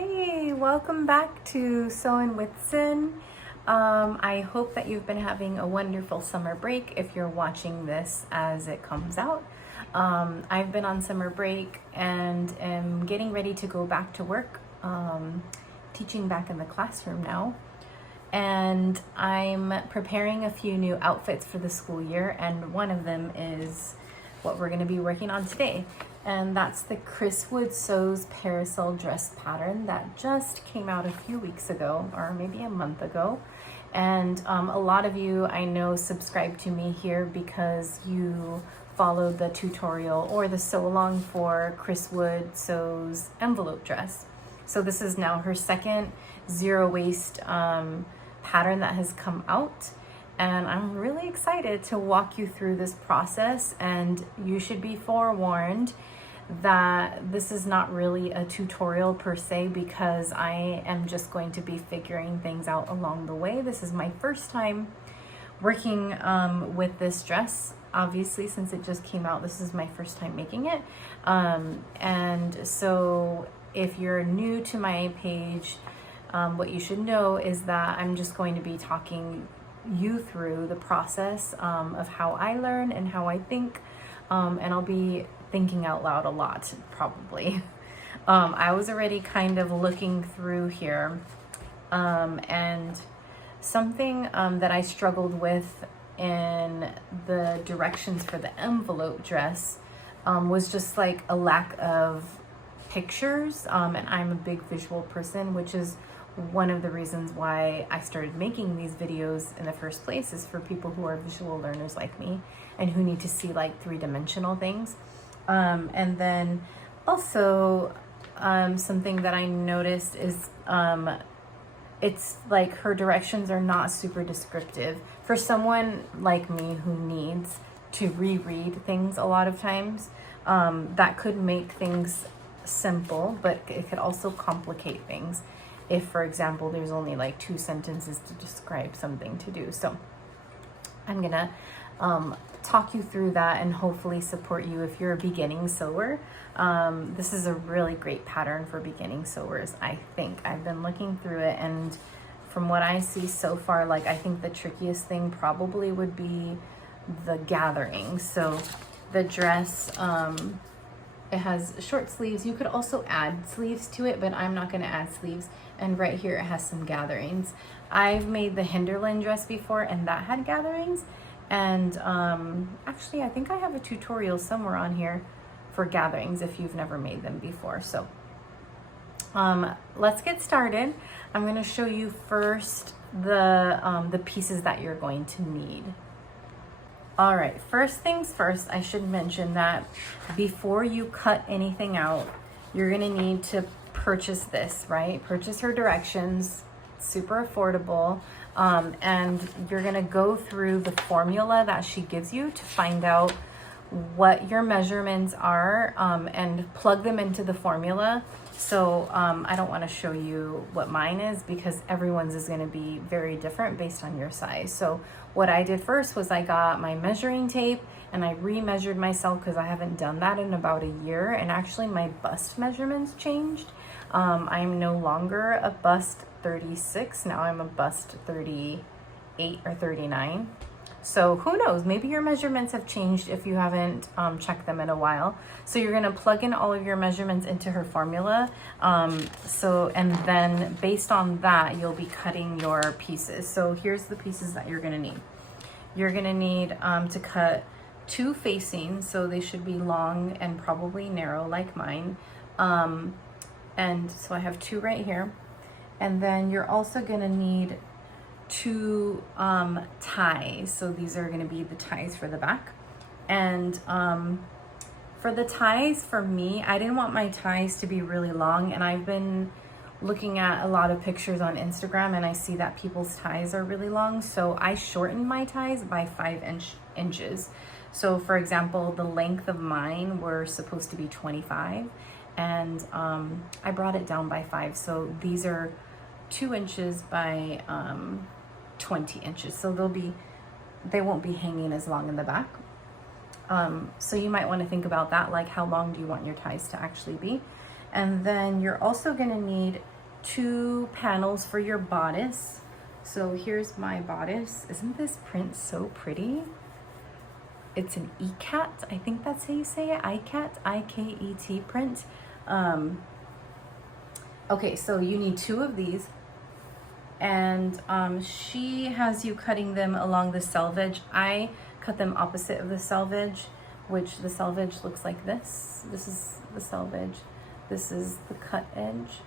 Hey, welcome back to Sewing with Sin. I hope that you've been having a wonderful summer break if you're watching this as it comes out. I've been on summer break and am getting ready to go back to work, teaching back in the classroom now. And I'm preparing a few new outfits for the school year, and one of them is what we're going to be working on today. And that's the Chriswood Sews Parasol Dress pattern that just came out a few weeks ago, or maybe a month ago. And a lot of you I know subscribe to me here because you followed the tutorial or the sew along for Chriswood Sews envelope dress. So this is now her second zero waist pattern that has come out. And I'm really excited to walk you through this process, and you should be forewarned that this is not really a tutorial per se because I am just going to be figuring things out along the way. This is my first time working with this dress. Obviously, since it just came out, this is my first time making it. And so if you're new to my page, what you should know is that I'm just going to be talking you through the process of how I learn and how I think, and I'll be thinking out loud a lot probably. I was already kind of looking through here, and something that I struggled with in the directions for the envelope dress was just like a lack of pictures, and I'm a big visual person, which is one of the reasons why I started making these videos in the first place, is for people who are visual learners like me and who need to see like three-dimensional things. And then also something that I noticed is it's like her directions are not super descriptive. For someone like me who needs to reread things a lot of times, that could make things simple, but it could also complicate things if, for example, there's only like 2 sentences to describe something to do. So I'm gonna talk you through that and hopefully support you if you're a beginning sewer. This is a really great pattern for beginning sewers, I think. I've been looking through it, and from what I see so far, like, I think the trickiest thing probably would be the gathering. So the dress, it has short sleeves. You could also add sleeves to it, but I'm not going to add sleeves. And right here it has some gatherings. I've made the Hinderland dress before, and that had gatherings. And actually, I think I have a tutorial somewhere on here for gatherings if you've never made them before. So let's get started. I'm going to show you first the pieces that you're going to need. All right, first things first, I should mention that before you cut anything out, you're gonna need to purchase this, right? Purchase her directions, super affordable. And you're gonna go through the formula that she gives you to find out what your measurements are, and plug them into the formula. So I don't wanna show you what mine is because everyone's is gonna be very different based on your size. So what I did first was I got my measuring tape and I re-measured myself because I haven't done that in about a year, and actually my bust measurements changed. I'm no longer a bust 36, now I'm a bust 38 or 39. So who knows, maybe your measurements have changed if you haven't checked them in a while. So you're gonna plug in all of your measurements into her formula. And then based on that, you'll be cutting your pieces. So here's the pieces that you're gonna need. You're gonna need to cut 2 facings, so they should be long and probably narrow like mine. And so I have 2 right here. And then you're also gonna need 2 ties. So these are going to be the ties for the back. And for the ties, for me, I didn't want my ties to be really long, and I've been looking at a lot of pictures on Instagram and I see that people's ties are really long, so I shortened my ties by 5 inches. So for example, the length of mine were supposed to be 25, and I brought it down by 5. So these are 2 inches by 20 inches, so they won't be hanging as long in the back. So you might want to think about that, like how long do you want your ties to actually be. And then you're also going to need 2 panels for your bodice. So here's my bodice. Isn't this print so pretty? It's an ikat, I think that's how you say it, ikat, I-K-E-T print. Okay, so you need 2 of these, and she has you cutting them along the selvage. I cut them opposite of the selvage, which the selvage looks like this. This is the selvage. This is the cut edge.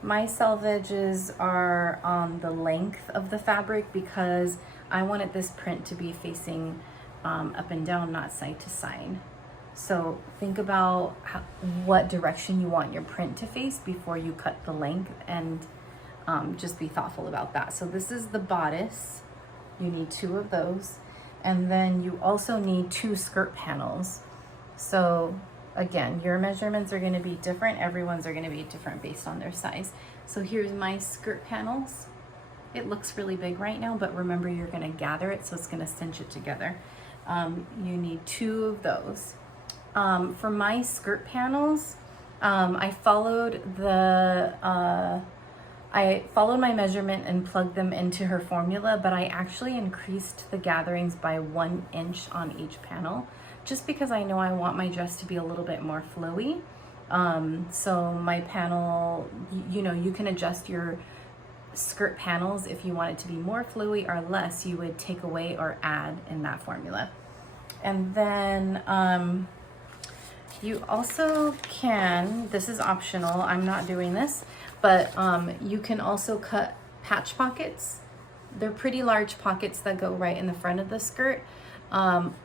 My selvages are on the length of the fabric because I wanted this print to be facing up and down, not side to side. So think about what direction you want your print to face before you cut the length, and just be thoughtful about that. So this is the bodice. You need 2 of those. And then you also need 2 skirt panels. So again, your measurements are going to be different. Everyone's are going to be different based on their size. So here's my skirt panels. It looks really big right now, but remember you're going to gather it, so it's going to cinch it together. You need 2 of those. For my skirt panels, I followed my measurement and plugged them into her formula, but I actually increased the gatherings by 1 inch on each panel, just because I know I want my dress to be a little bit more flowy. So my panel, you know, you can adjust your skirt panels if you want it to be more flowy or less. You would take away or add in that formula. And then you also can, this is optional, I'm not doing this, but you can also cut patch pockets. They're pretty large pockets that go right in the front of the skirt,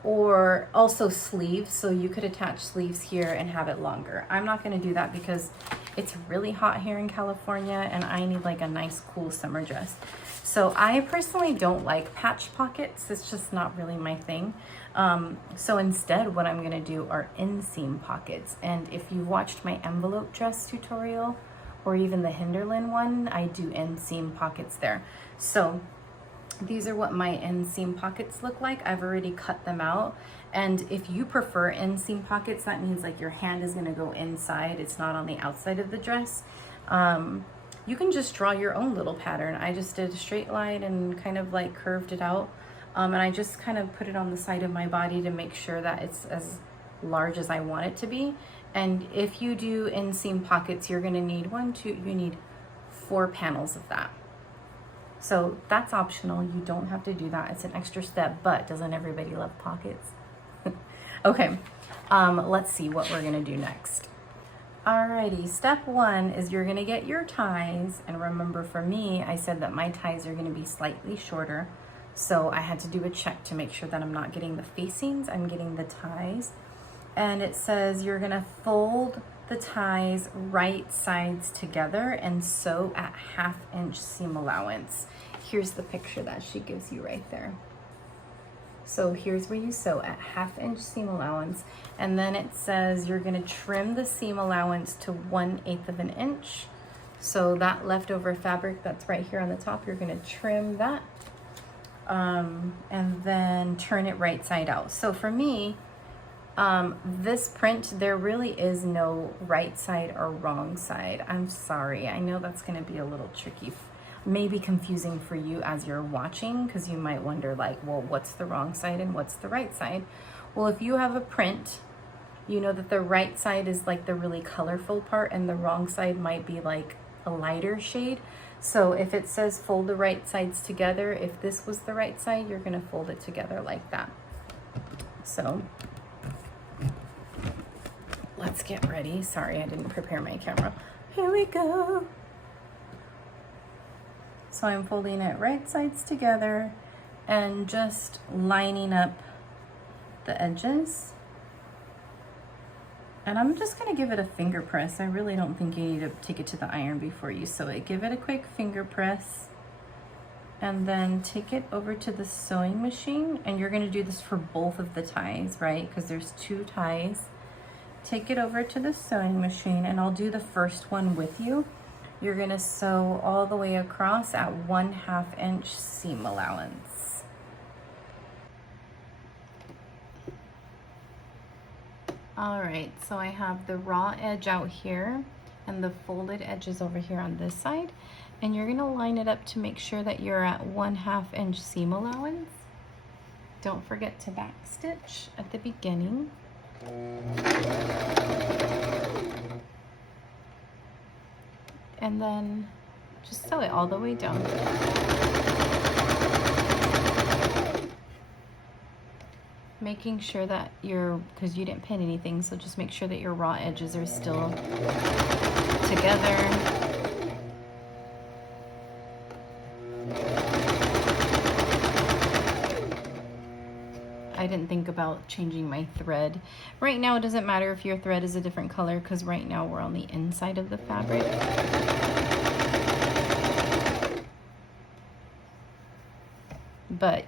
or also sleeves. So you could attach sleeves here and have it longer. I'm not going to do that because it's really hot here in California and I need like a nice cool summer dress. So I personally don't like patch pockets. It's just not really my thing. So instead what I'm going to do are inseam pockets. And if you watched my envelope dress tutorial or even the Hinderlin one, I do inseam pockets there. So these are what my inseam pockets look like. I've already cut them out. And if you prefer inseam pockets, that means like your hand is going to go inside. It's not on the outside of the dress. You can just draw your own little pattern. I just did a straight line and kind of like curved it out. And I just kind of put it on the side of my body to make sure that it's as large as I want it to be. And if you do inseam pockets, you're going to need you need 4 panels of that. So that's optional. You don't have to do that. It's an extra step, but doesn't everybody love pockets? Okay, let's see what we're going to do next. Alrighty, step 1 is you're going to get your ties. And remember, for me, I said that my ties are going to be slightly shorter. So I had to do a check to make sure that I'm not getting the facings, I'm getting the ties. And it says you're going to fold the ties right sides together and sew at 1/2 inch seam allowance. Here's the picture that she gives you right there. So here's where you sew at 1/2 inch seam allowance, and then it says you're going to trim the seam allowance to 1/8 of an inch. So that leftover fabric that's right here on the top, you're going to trim that, and then turn it right side out. So for me, this print, there really is no right side or wrong side. I'm sorry. I know that's going to be a little tricky, maybe confusing for you as you're watching, because you might wonder like, well, what's the wrong side and what's the right side? Well, if you have a print, you know that the right side is like the really colorful part and the wrong side might be like a lighter shade. So if it says fold the right sides together, if this was the right side, you're going to fold it together like that. So let's get ready. Sorry, I didn't prepare my camera. Here we go. So I'm folding it right sides together and just lining up the edges. And I'm just gonna give it a finger press. I really don't think you need to take it to the iron before you sew it. Give it a quick finger press and then take it over to the sewing machine. And you're gonna do this for both of the ties, right? Because there's 2 ties. Take it over to the sewing machine and I'll do the first one with you. You're gonna sew all the way across at 1/2 inch seam allowance. All right, so I have the raw edge out here. and the folded edges over here on this side, and you're gonna line it up to make sure that you're at 1/2 inch seam allowance. Don't forget to back stitch at the beginning. And then just sew it all the way down. Making sure that because you didn't pin anything, so just make sure that your raw edges are still together. I didn't think about changing my thread. Right now it doesn't matter if your thread is a different color, because right now we're on the inside of the fabric. But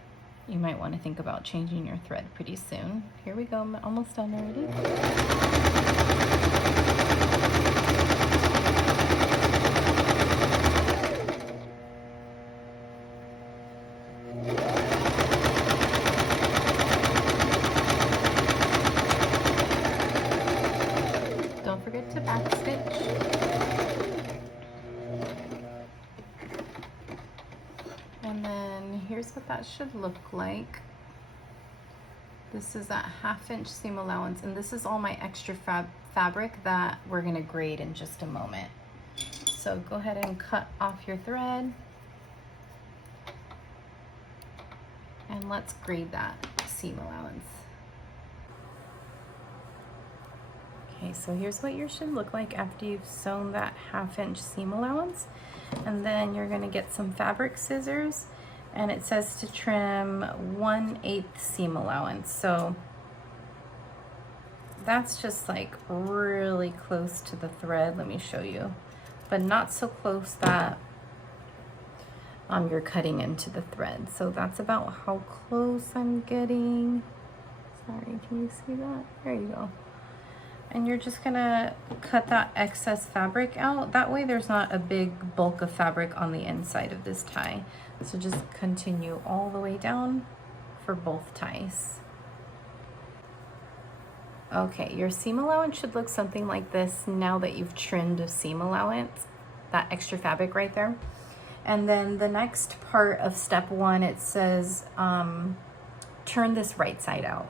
you might want to think about changing your thread pretty soon. Here we go, I'm almost done already. Don't forget to backstitch. And then here's what that should look like. This is that 1/2 inch seam allowance, and this is all my extra fabric that we're gonna grade in just a moment. So go ahead and cut off your thread. And let's grade that seam allowance. Okay, so here's what yours should look like after you've sewn that 1/2 inch seam allowance. And then you're gonna get some fabric scissors, and it says to trim 1/8 seam allowance. So that's just like really close to the thread. Let me show you, but not so close that you're cutting into the thread. So that's about how close I'm getting. Sorry, can you see that? There you go. And you're just gonna cut that excess fabric out. That way there's not a big bulk of fabric on the inside of this tie. So just continue all the way down for both ties. Okay, your seam allowance should look something like this now that you've trimmed a seam allowance, that extra fabric right there. And then the next part of step 1, it says, turn this right side out.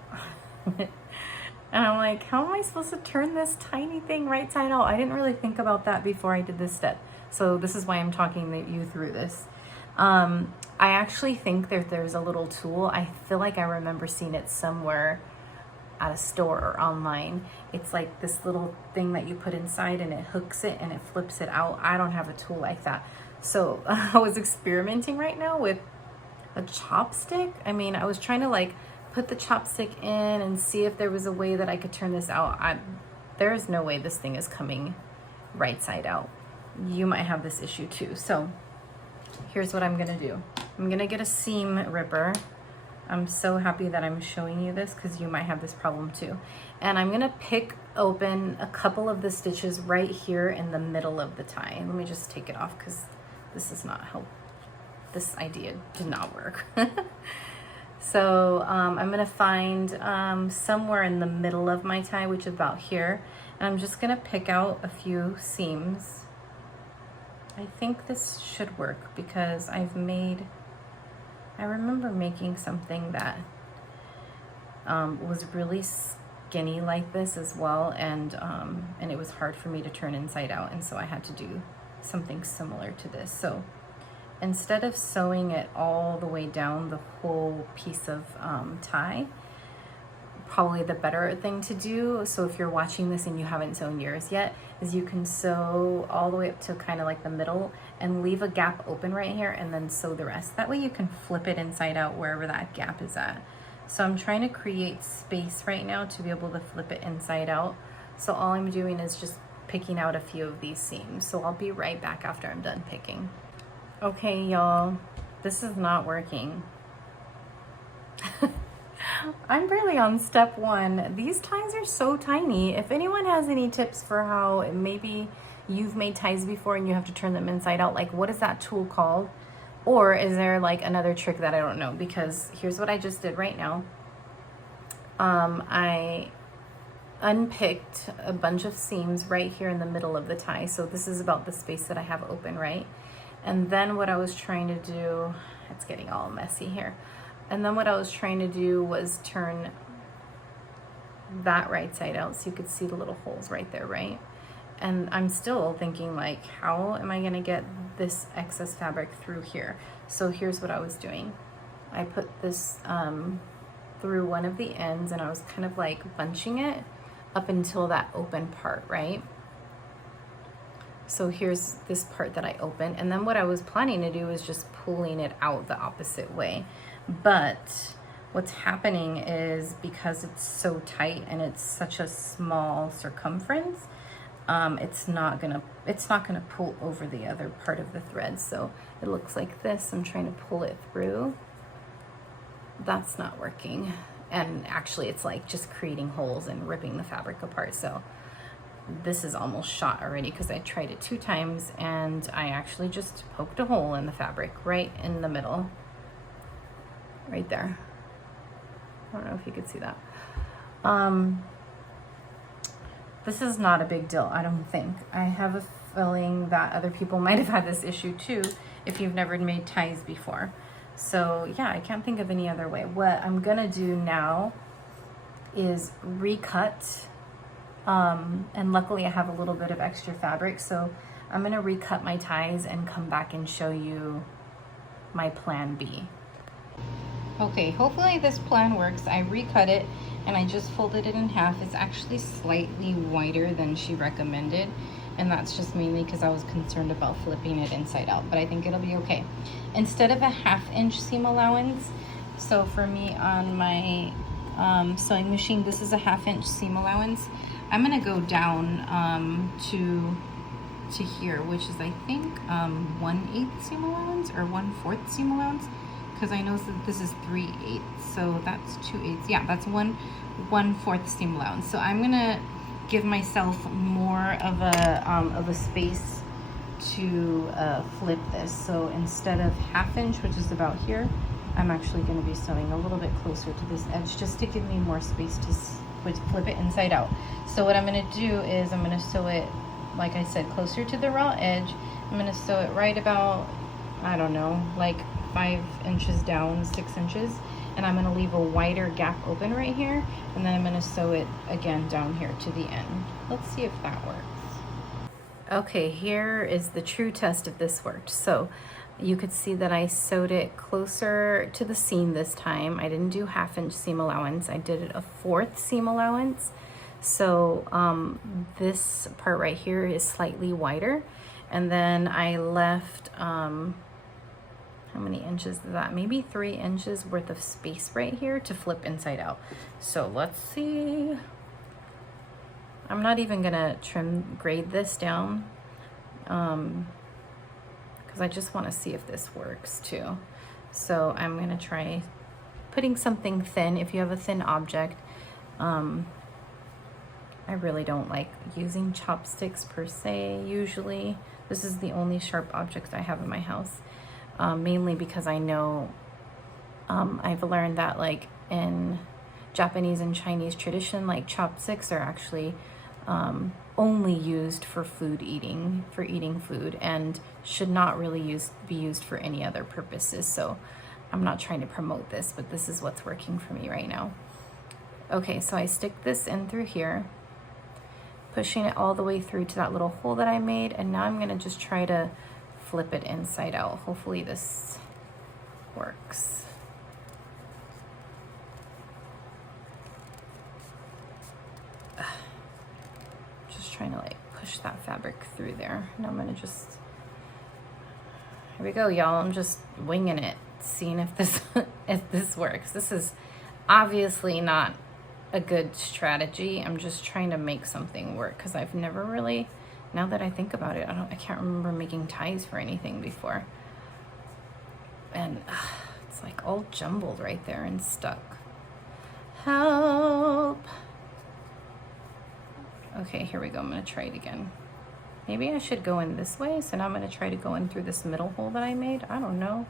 And I'm like, how am I supposed to turn this tiny thing right side out? I didn't really think about that before I did this step. So this is why I'm talking you through this. I actually think that there's a little tool. I feel like I remember seeing it somewhere at a store or online. It's like this little thing that you put inside and it hooks it and it flips it out. I don't have a tool like that. So I was experimenting right now with a chopstick. I mean, I was trying to like put the chopstick in and see if there was a way that I could turn this out. There's no way this thing is coming right side out. You might have this issue too. So here's what I'm gonna do. I'm gonna get a seam ripper. I'm so happy that I'm showing you this because you might have this problem too. And I'm gonna pick open a couple of the stitches right here in the middle of the tie. Let me just take it off because this is not how, this idea did not work. So I'm gonna find somewhere in the middle of my tie, which is about here, and I'm just gonna pick out a few seams. I think this should work because I remember making something that was really skinny like this as well, and it was hard for me to turn inside out, and so I had to do something similar to this. So instead of sewing it all the way down the whole piece of tie, probably the better thing to do, so if you're watching this and you haven't sewn yours yet, is you can sew all the way up to kind of like the middle and leave a gap open right here and then sew the rest. That way you can flip it inside out wherever that gap is at. So I'm trying to create space right now to be able to flip it inside out. So all I'm doing is just picking out a few of these seams. So I'll be right back after I'm done picking. Okay, y'all, this is not working. I'm barely on step 1. These ties are so tiny. If anyone has any tips for how maybe you've made ties before and you have to turn them inside out, like what is that tool called? Or is there like another trick that I don't know? Because here's what I just did right now. I unpicked a bunch of seams right here in the middle of the tie. So this is about the space that I have open, right? And then what I was trying to do, it's getting all messy here. And then what I was trying to do was turn that right side out so you could see the little holes right there, right? And I'm still thinking like, how am I gonna get this excess fabric through here? So here's what I was doing. I put this through one of the ends and I was kind of like bunching it up until that open part, right? So here's this part that I opened, and then what I was planning to do is just pulling it out the opposite way. But what's happening is because it's so tight and it's such a small circumference, it's not gonna pull over the other part of the thread. So it looks like this. I'm trying to pull it through. That's not working. And actually it's like just creating holes and ripping the fabric apart. So this is almost shot already because I tried it 2 times and I actually just poked a hole in the fabric right in the middle, right there. I don't know if you could see that. This is not a big deal, I don't think. I have a feeling that other people might have had this issue too if you've never made ties before. So yeah, I can't think of any other way. What I'm gonna do now is recut. And luckily I have a little bit of extra fabric, so I'm gonna recut my ties and come back and show you my plan B. Okay, hopefully this plan works. I recut it and I just folded it in half. It's actually slightly wider than she recommended, and that's just mainly because I was concerned about flipping it inside out, but I think it'll be okay. Instead of a 1/2 inch seam allowance, so for me on my sewing machine, this is a 1/2 inch seam allowance. I'm gonna go down to here, which is I think 1/8 seam allowance or 1/4 seam allowance, because I know that this is 3/8, so that's 2/8. Yeah, that's 1/4 seam allowance. So I'm gonna give myself more of a space to flip this. So instead of 1/2 inch, which is about here, I'm actually going to be sewing a little bit closer to this edge just to give me more space to flip it inside out. So what I'm going to do is I'm going to sew it, like I said, closer to the raw edge. I'm going to sew it right about, I don't know, like 5 inches down, 6 inches. And I'm going to leave a wider gap open right here. And then I'm going to sew it again down here to the end. Let's see if that works. Okay, here is the true test if this worked. So you could see that I sewed it closer to the seam this time. I didn't do 1/2 inch seam allowance. I did it a 1/4 seam allowance. So this part right here is slightly wider. And then I left, how many inches is that? Maybe 3 inches worth of space right here to flip inside out. So let's see. I'm not even gonna grade this down. Because I just want to see if this works too. So I'm going to try putting something thin. If you have a thin object, I really don't like using chopsticks per se usually. This is the only sharp object I have in my house, mainly because I know I've learned that like in Japanese and Chinese tradition, like chopsticks are actually only used for eating food, and should not really be used for any other purposes. So I'm not trying to promote this, but this is what's working for me right now. Okay, so I stick this in through here, pushing it all the way through to that little hole that I made, and now I'm gonna just try to flip it inside out. Hopefully this works. Trying to like push that fabric through there. And I'm gonna just, here we go, y'all. I'm just winging it, seeing if this if this works. This is obviously not a good strategy. I'm just trying to make something work because I've never really, now that I think about it, I can't remember making ties for anything before. And it's like all jumbled right there and stuck. Help. Okay, here we go. I'm gonna try it again. Maybe I should go in this way. So now I'm gonna try to go in through this middle hole that I made. I don't know.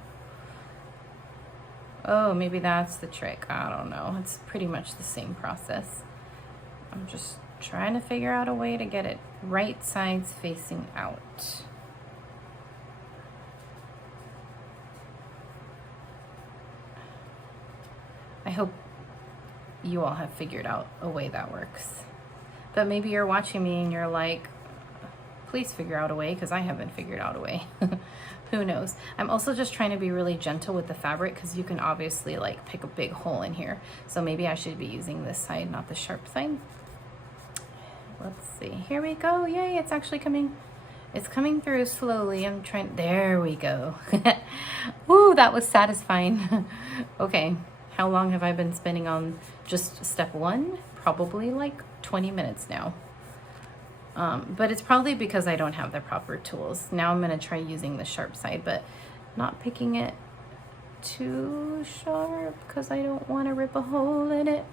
Oh, maybe that's the trick. I don't know. It's pretty much the same process. I'm just trying to figure out a way to get it right sides facing out. I hope you all have figured out a way that works. But maybe you're watching me and you're like, please figure out a way, because I haven't figured out a way. Who knows? I'm also just trying to be really gentle with the fabric, because you can obviously like pick a big hole in here. So maybe I should be using this side, not the sharp side. Let's see. Here we go. Yay, it's actually coming. It's coming through slowly. I'm trying. There we go. Woo, that was satisfying. Okay. How long have I been spending on just step one? Probably like 20 minutes now. But it's probably because I don't have the proper tools. Now I'm gonna try using the sharp side, but not picking it too sharp because I don't want to rip a hole in it.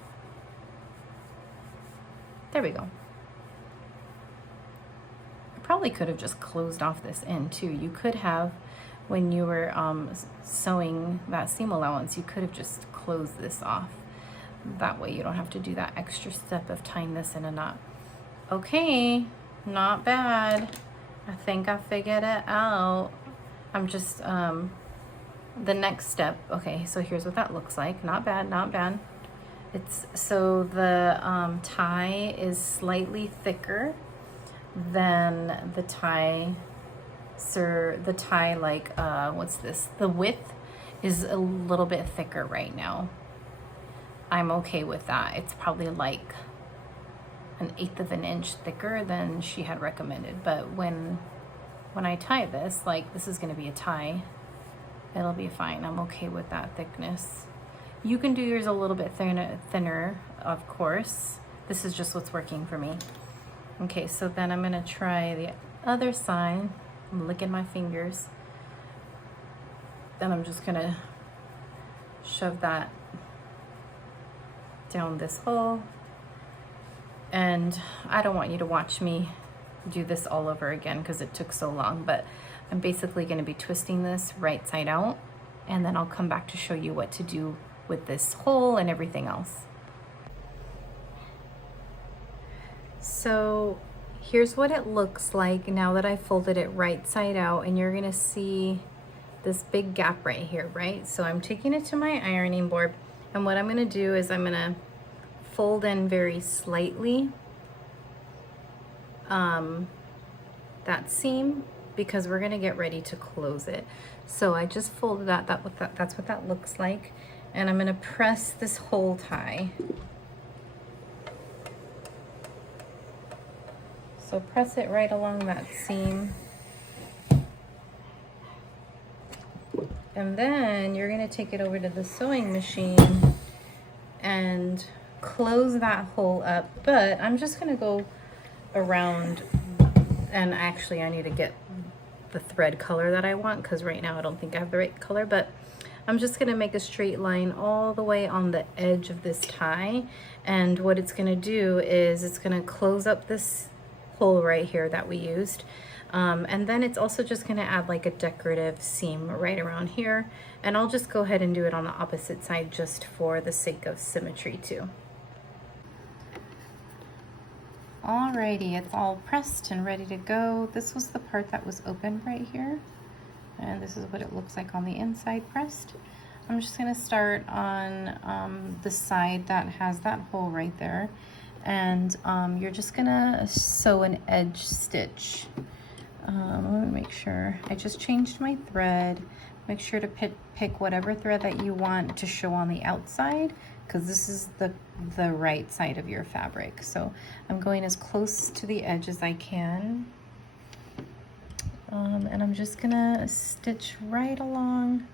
There we go. I probably could have just closed off this end too. You could have, when you were sewing that seam allowance, you could have just closed this off. That way you don't have to do that extra step of tying this in a knot. Okay, not bad. I think I figured it out. I'm just, the next step. Okay, so here's what that looks like. Not bad, not bad. It's, so the tie is slightly thicker than the tie, like, what's this? The width is a little bit thicker right now. I'm okay with that. It's probably like 1/8 of an inch thicker than she had recommended. But when I tie this, like, this is gonna be a tie, it'll be fine. I'm okay with that thickness. You can do yours a little bit thinner, of course. This is just what's working for me. Okay, so then I'm gonna try the other side. I'm licking my fingers. Then I'm just gonna shove that down this hole. And I don't want you to watch me do this all over again because it took so long, but I'm basically gonna be twisting this right side out, and then I'll come back to show you what to do with this hole and everything else. So here's what it looks like now that I folded it right side out, and you're gonna see this big gap right here, right? So I'm taking it to my ironing board, and what I'm gonna do is I'm gonna fold in very slightly that seam, because we're gonna get ready to close it. So I just folded that, that's what that looks like. And I'm gonna press this whole tie. So press it right along that seam. And then you're gonna take it over to the sewing machine and close that hole up. But I'm just gonna go around, and actually I need to get the thread color that I want, because right now I don't think I have the right color, but I'm just gonna make a straight line all the way on the edge of this tie. And what it's gonna do is it's gonna close up this hole right here that we used. And then it's also just gonna add like a decorative seam right around here. And I'll just go ahead and do it on the opposite side just for the sake of symmetry too. Alrighty, it's all pressed and ready to go. This was the part that was open right here. And this is what it looks like on the inside pressed. I'm just gonna start on the side that has that hole right there. And you're just gonna sew an edge stitch. Let me make sure. I just changed my thread. Make sure to pick whatever thread that you want to show on the outside, because this is the right side of your fabric. So I'm going as close to the edge as I can. And I'm just gonna stitch right along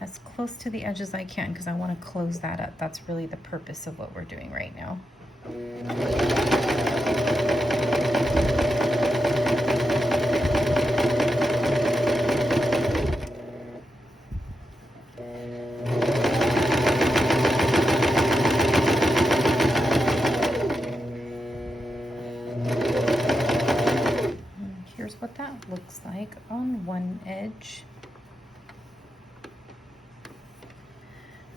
as close to the edge as I can, because I want to close that up. That's really the purpose of what we're doing right now. Here's what that looks like on one edge.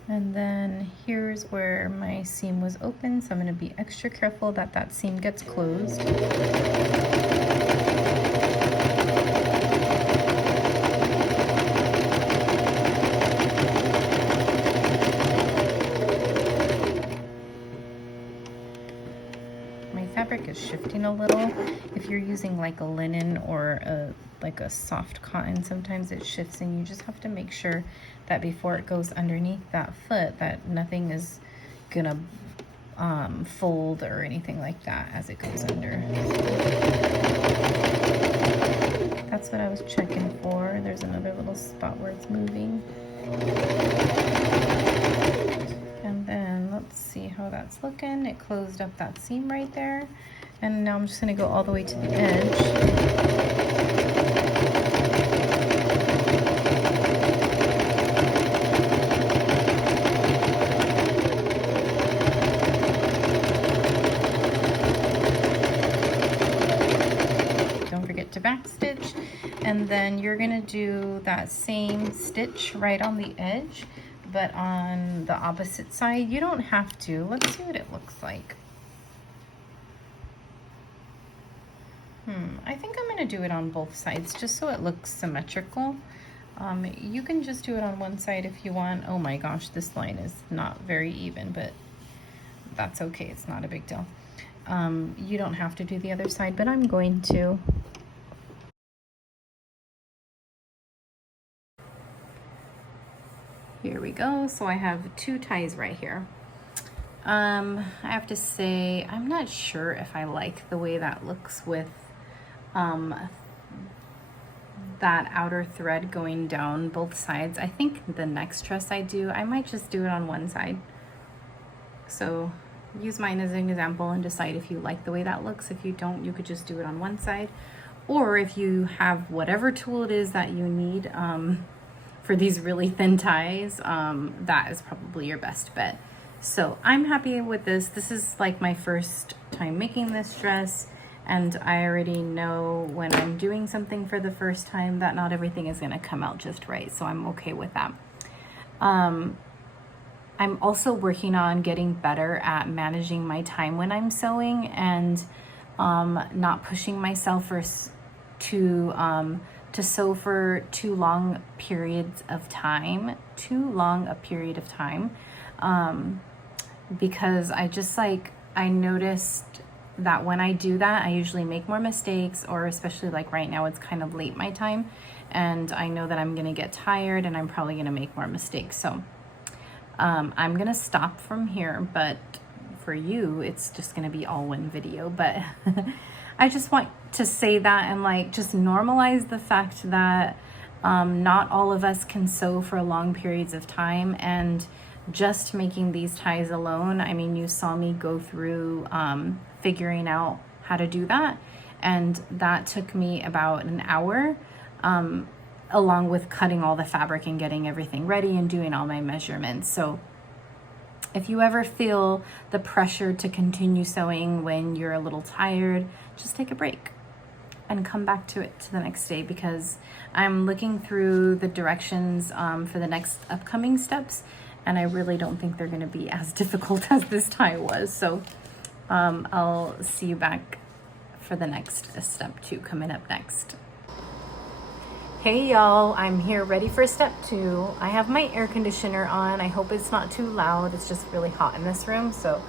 And then here's where my seam was open, so I'm going to be extra careful that that seam gets closed. My fabric is shifting a little. If you're using like a linen or like a soft cotton, sometimes it shifts, and you just have to make sure that before it goes underneath that foot that nothing is gonna fold or anything like that as it goes under. That's what I was checking for. There's another little spot where it's moving. And then let's see how that's looking. It closed up that seam right there. And now I'm just gonna go all the way to the edge. To back stitch, and then you're gonna do that same stitch right on the edge, but on the opposite side. You don't have to. Let's see what it looks like. I think I'm gonna do it on both sides just so it looks symmetrical. You can just do it on one side if you want. Oh my gosh, this line is not very even, but that's okay, it's not a big deal. You don't have to do the other side, but I'm going to. Here we go. So I have two ties right here. I have to say, I'm not sure if I like the way that looks with that outer thread going down both sides. I think the next dress I do, I might just do it on one side. So use mine as an example and decide if you like the way that looks. If you don't, you could just do it on one side. Or if you have whatever tool it is that you need, for these really thin ties, that is probably your best bet. So I'm happy with this. This is like my first time making this dress, and I already know when I'm doing something for the first time that not everything is gonna come out just right, so I'm okay with that. I'm also working on getting better at managing my time when I'm sewing, and not pushing myself to sew for too long periods of time, because I noticed that when I do that, I usually make more mistakes, or especially like right now, it's kind of late my time, and I know that I'm gonna get tired and I'm probably gonna make more mistakes. So I'm gonna stop from here, but for you, it's just gonna be all one video, but I just want to say that and like just normalize the fact that not all of us can sew for long periods of time, and just making these ties alone, I mean, you saw me go through figuring out how to do that, and that took me about an hour, along with cutting all the fabric and getting everything ready and doing all my measurements. So if you ever feel the pressure to continue sewing when you're a little tired, just take a break and come back to it the next day, because I'm looking through the directions for the next upcoming steps, and I really don't think they're gonna be as difficult as this tie was. So I'll see you back for the next step 2 coming up next. Hey y'all, I'm here ready for step 2. I have my air conditioner on. I hope it's not too loud. It's just really hot in this room, so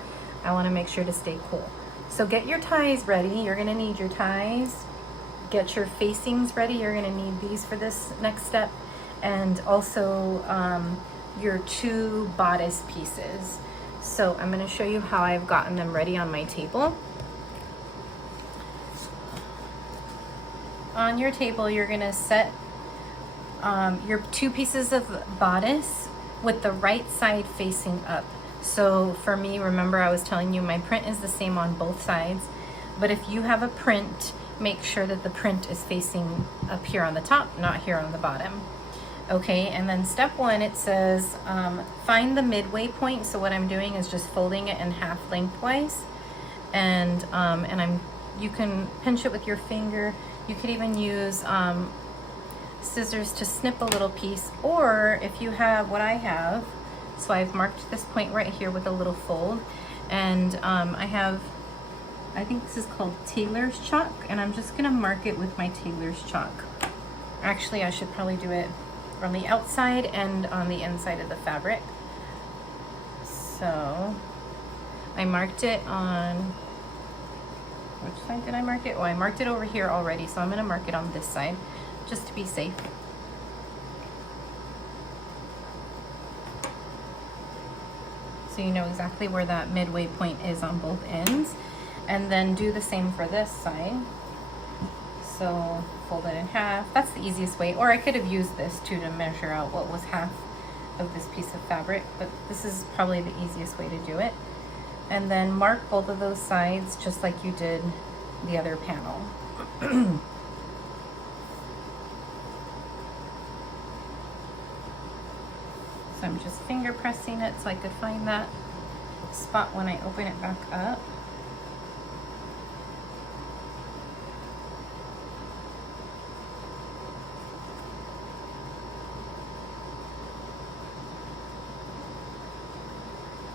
I wanna make sure to stay cool. So get your ties ready. You're gonna need your ties. Get your facings ready. You're gonna need these for this next step. And also your 2 bodice pieces. So I'm gonna show you how I've gotten them ready on my table. On your table, you're gonna set your 2 pieces of bodice with the right side facing up. So for me, remember I was telling you my print is the same on both sides, but if you have a print, make sure that the print is facing up here on the top, not here on the bottom. Okay, and then step 1, it says find the midway point. So what I'm doing is just folding it in half lengthwise, and you can pinch it with your finger. You could even use scissors to snip a little piece, or if you have what I have, So I've marked this point right here with a little fold, and I think this is called tailor's chalk, and I'm just gonna mark it with my tailor's chalk. Actually, I should probably do it on the outside and on the inside of the fabric. So I marked it on, which side did I mark it? Oh, I marked it over here already, so I'm gonna mark it on this side just to be safe. So you know exactly where that midway point is on both ends. And then do the same for this side. So fold it in half. That's the easiest way. Or I could have used this too to measure out what was half of this piece of fabric, but this is probably the easiest way to do it. And then mark both of those sides just like you did the other panel. So I'm just finger pressing it so I could find that spot when I open it back up.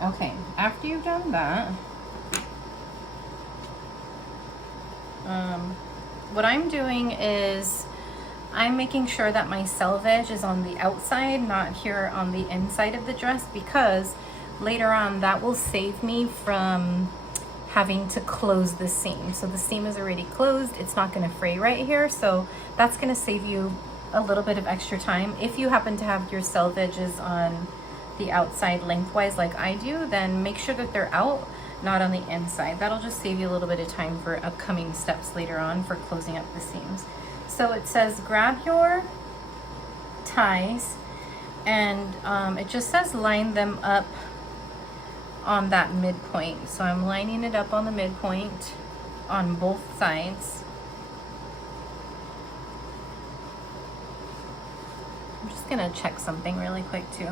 Okay, after you've done that, what I'm doing is I'm making sure that my selvage is on the outside, not here on the inside of the dress, because later on that will save me from having to close the seam. So the seam is already closed, it's not going to fray right here, so that's going to save you a little bit of extra time. If you happen to have your selvages on the outside lengthwise like I do, then make sure that they're out, not on the inside. That'll just save you a little bit of time for upcoming steps later on for closing up the seams. So it says grab your ties, and it just says line them up on that midpoint. So I'm lining it up on the midpoint on both sides. I'm just gonna check something really quick too.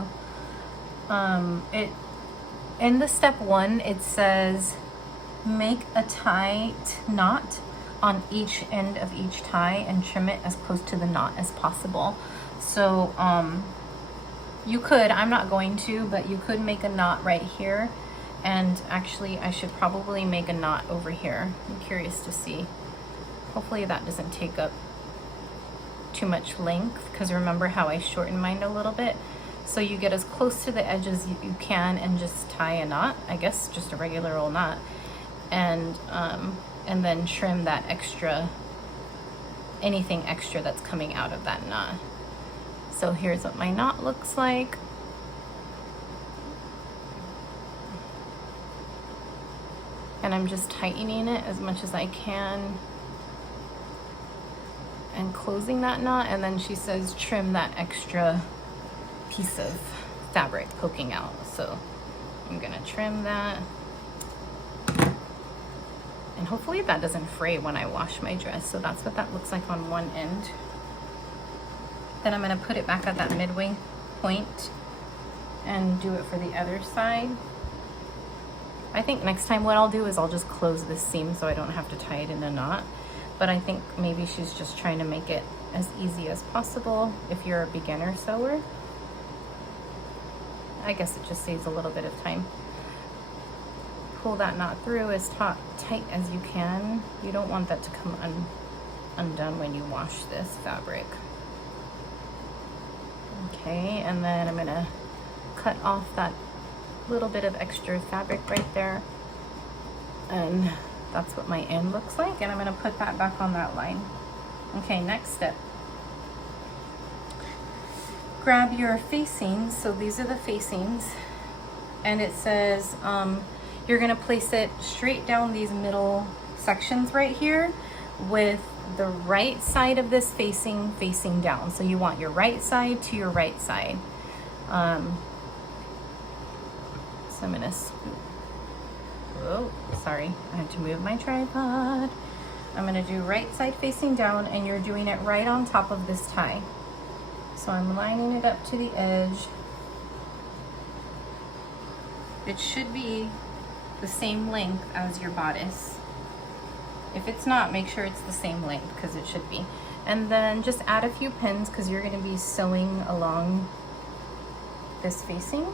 In the step 1, it says make a tight knot on each end of each tie and trim it as close to the knot as possible. So you could, I'm not going to, but you could make a knot right here, and actually I should probably make a knot over here. I'm curious to see. Hopefully that doesn't take up too much length, because remember how I shortened mine a little bit. So you get as close to the edge as you can and just tie a knot, I guess just a regular old knot, and then trim that extra, anything extra that's coming out of that knot. So here's what my knot looks like. And I'm just tightening it as much as I can and closing that knot, and then she says trim that extra piece of fabric poking out. So I'm gonna trim that, and hopefully that doesn't fray when I wash my dress. So that's what that looks like on one end. Then I'm gonna put it back at that midway point and do it for the other side. I think next time what I'll do is I'll just close this seam so I don't have to tie it in a knot. But I think maybe she's just trying to make it as easy as possible if you're a beginner sewer. I guess it just saves a little bit of time. Pull that knot through as tight as you can. You don't want that to come undone when you wash this fabric. Okay, and then I'm gonna cut off that little bit of extra fabric right there. And that's what my end looks like, and I'm gonna put that back on that line. Okay, next step. Grab your facings. So these are the facings, and it says you're gonna place it straight down these middle sections right here with the right side of this facing down. So you want your right side to your right side. So I'm gonna scoop. Oh, sorry, I had to move my tripod. I'm gonna do right side facing down, and you're doing it right on top of this tie. So I'm lining it up to the edge. It should be the same length as your bodice. If it's not, make sure it's the same length, because it should be. And then just add a few pins, because you're gonna be sewing along this facing.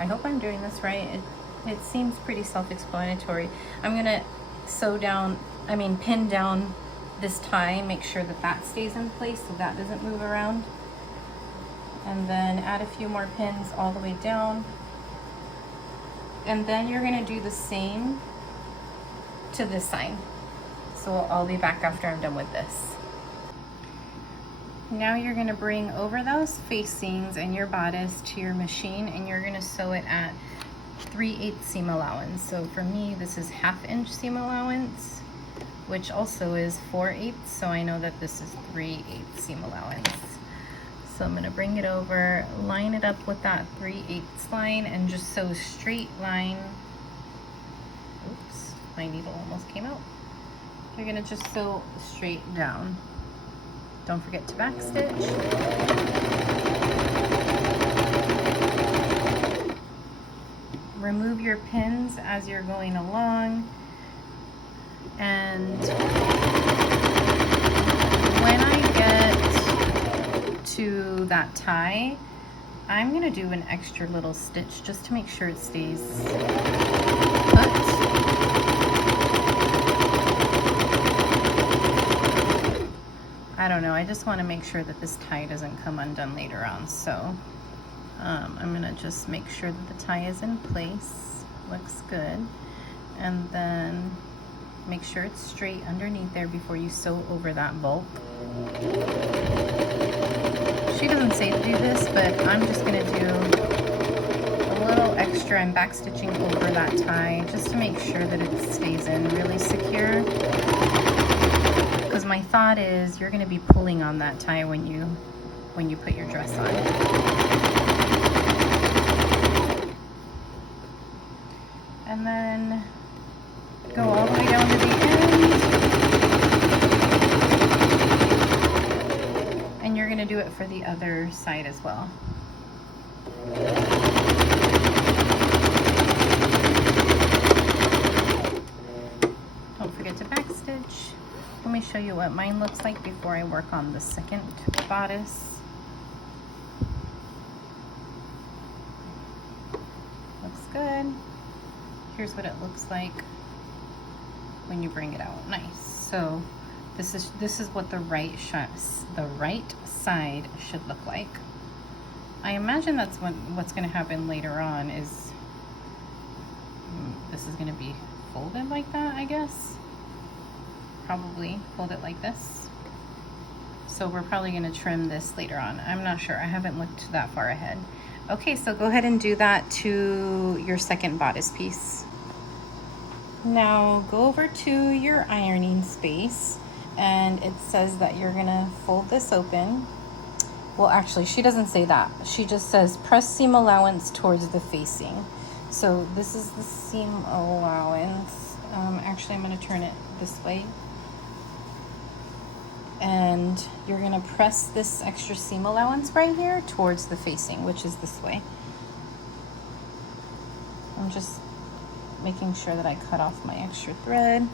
I hope I'm doing this right. It seems pretty self-explanatory. I'm gonna pin down this tie, make sure that that stays in place so that doesn't move around. And then add a few more pins all the way down. And then you're gonna do the same to this side. So I'll be back after I'm done with this. Now you're gonna bring over those facings and your bodice to your machine, and you're gonna sew it at 3/8 seam allowance. So for me, this is 1/2 inch seam allowance, which also is 4/8, so I know that this is 3/8 seam allowance. So I'm gonna bring it over, line it up with that 3/8 line, and just sew straight line. Oops, my needle almost came out. You're gonna just sew straight down. Don't forget to backstitch. Remove your pins as you're going along. And when I get to that tie, I'm gonna do an extra little stitch just to make sure it stays put. I don't know, I just want to make sure that this tie doesn't come undone later on, so I'm gonna just make sure that the tie is in place, looks good, and then make sure it's straight underneath there before you sew over that bulk. She doesn't say to do this, but I'm just gonna do a little extra and backstitching over that tie just to make sure that it stays in really secure. Because my thought is you're going to be pulling on that tie when you put your dress on. And then go all the way down to the end. And you're going to do it for the other side as well. Don't forget to backstitch. Let me show you what mine looks like before I work on the second bodice. Looks good. Here's what it looks like when you bring it out. Nice. So this is what the right side should look like. I imagine that's what's going to happen later on is this is going to be folded like that, I guess. Probably fold it like this. So we're probably going to trim this later on. I'm not sure. I haven't looked that far ahead. Okay, so go ahead and do that to your second bodice piece. Now go over to your ironing space, and it says that you're going to fold this open. Well, actually, she doesn't say that. She just says press seam allowance towards the facing. So this is the seam allowance. Actually, I'm going to turn it this way. And you're going to press this extra seam allowance right here towards the facing, which is this way. I'm just making sure that I cut off my extra thread.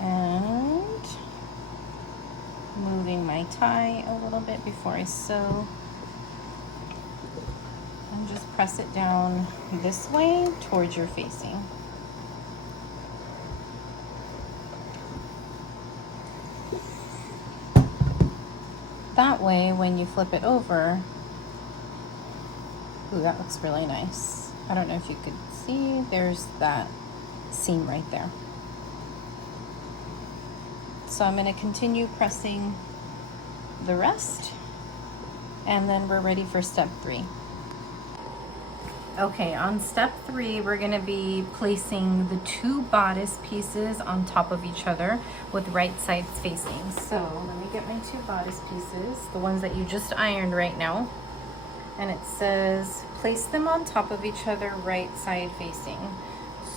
And moving my tie a little bit before I sew. And just press it down this way towards your facing. That way, when you flip it over, ooh, that looks really nice. I don't know if you could see, there's that seam right there. So I'm going to continue pressing the rest, and then we're ready for step 3. Okay, on step 3, we're going to be placing the 2 bodice pieces on top of each other with right sides facing. So let me get my 2 bodice pieces, the ones that you just ironed right now. And it says place them on top of each other, right side facing.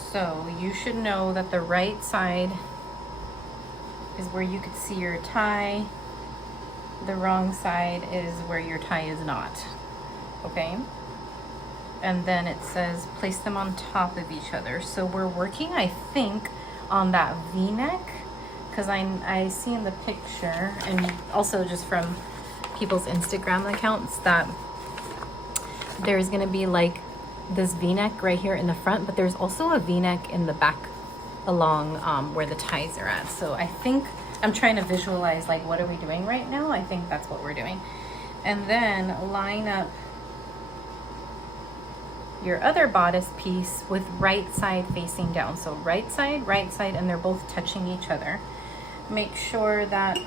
So you should know that the right side is where you could see your tie. The wrong side is where your tie is not. Okay? And then it says place them on top of each other. So we're working, I think, on that V-neck, because I see in the picture, and also just from people's Instagram accounts that there's gonna be like this V-neck right here in the front, but there's also a V-neck in the back along where the ties are at. So I think I'm trying to visualize like what are we doing right now. I think that's what we're doing. And then line up your other bodice piece with right side facing down. So right side, and they're both touching each other. Make sure that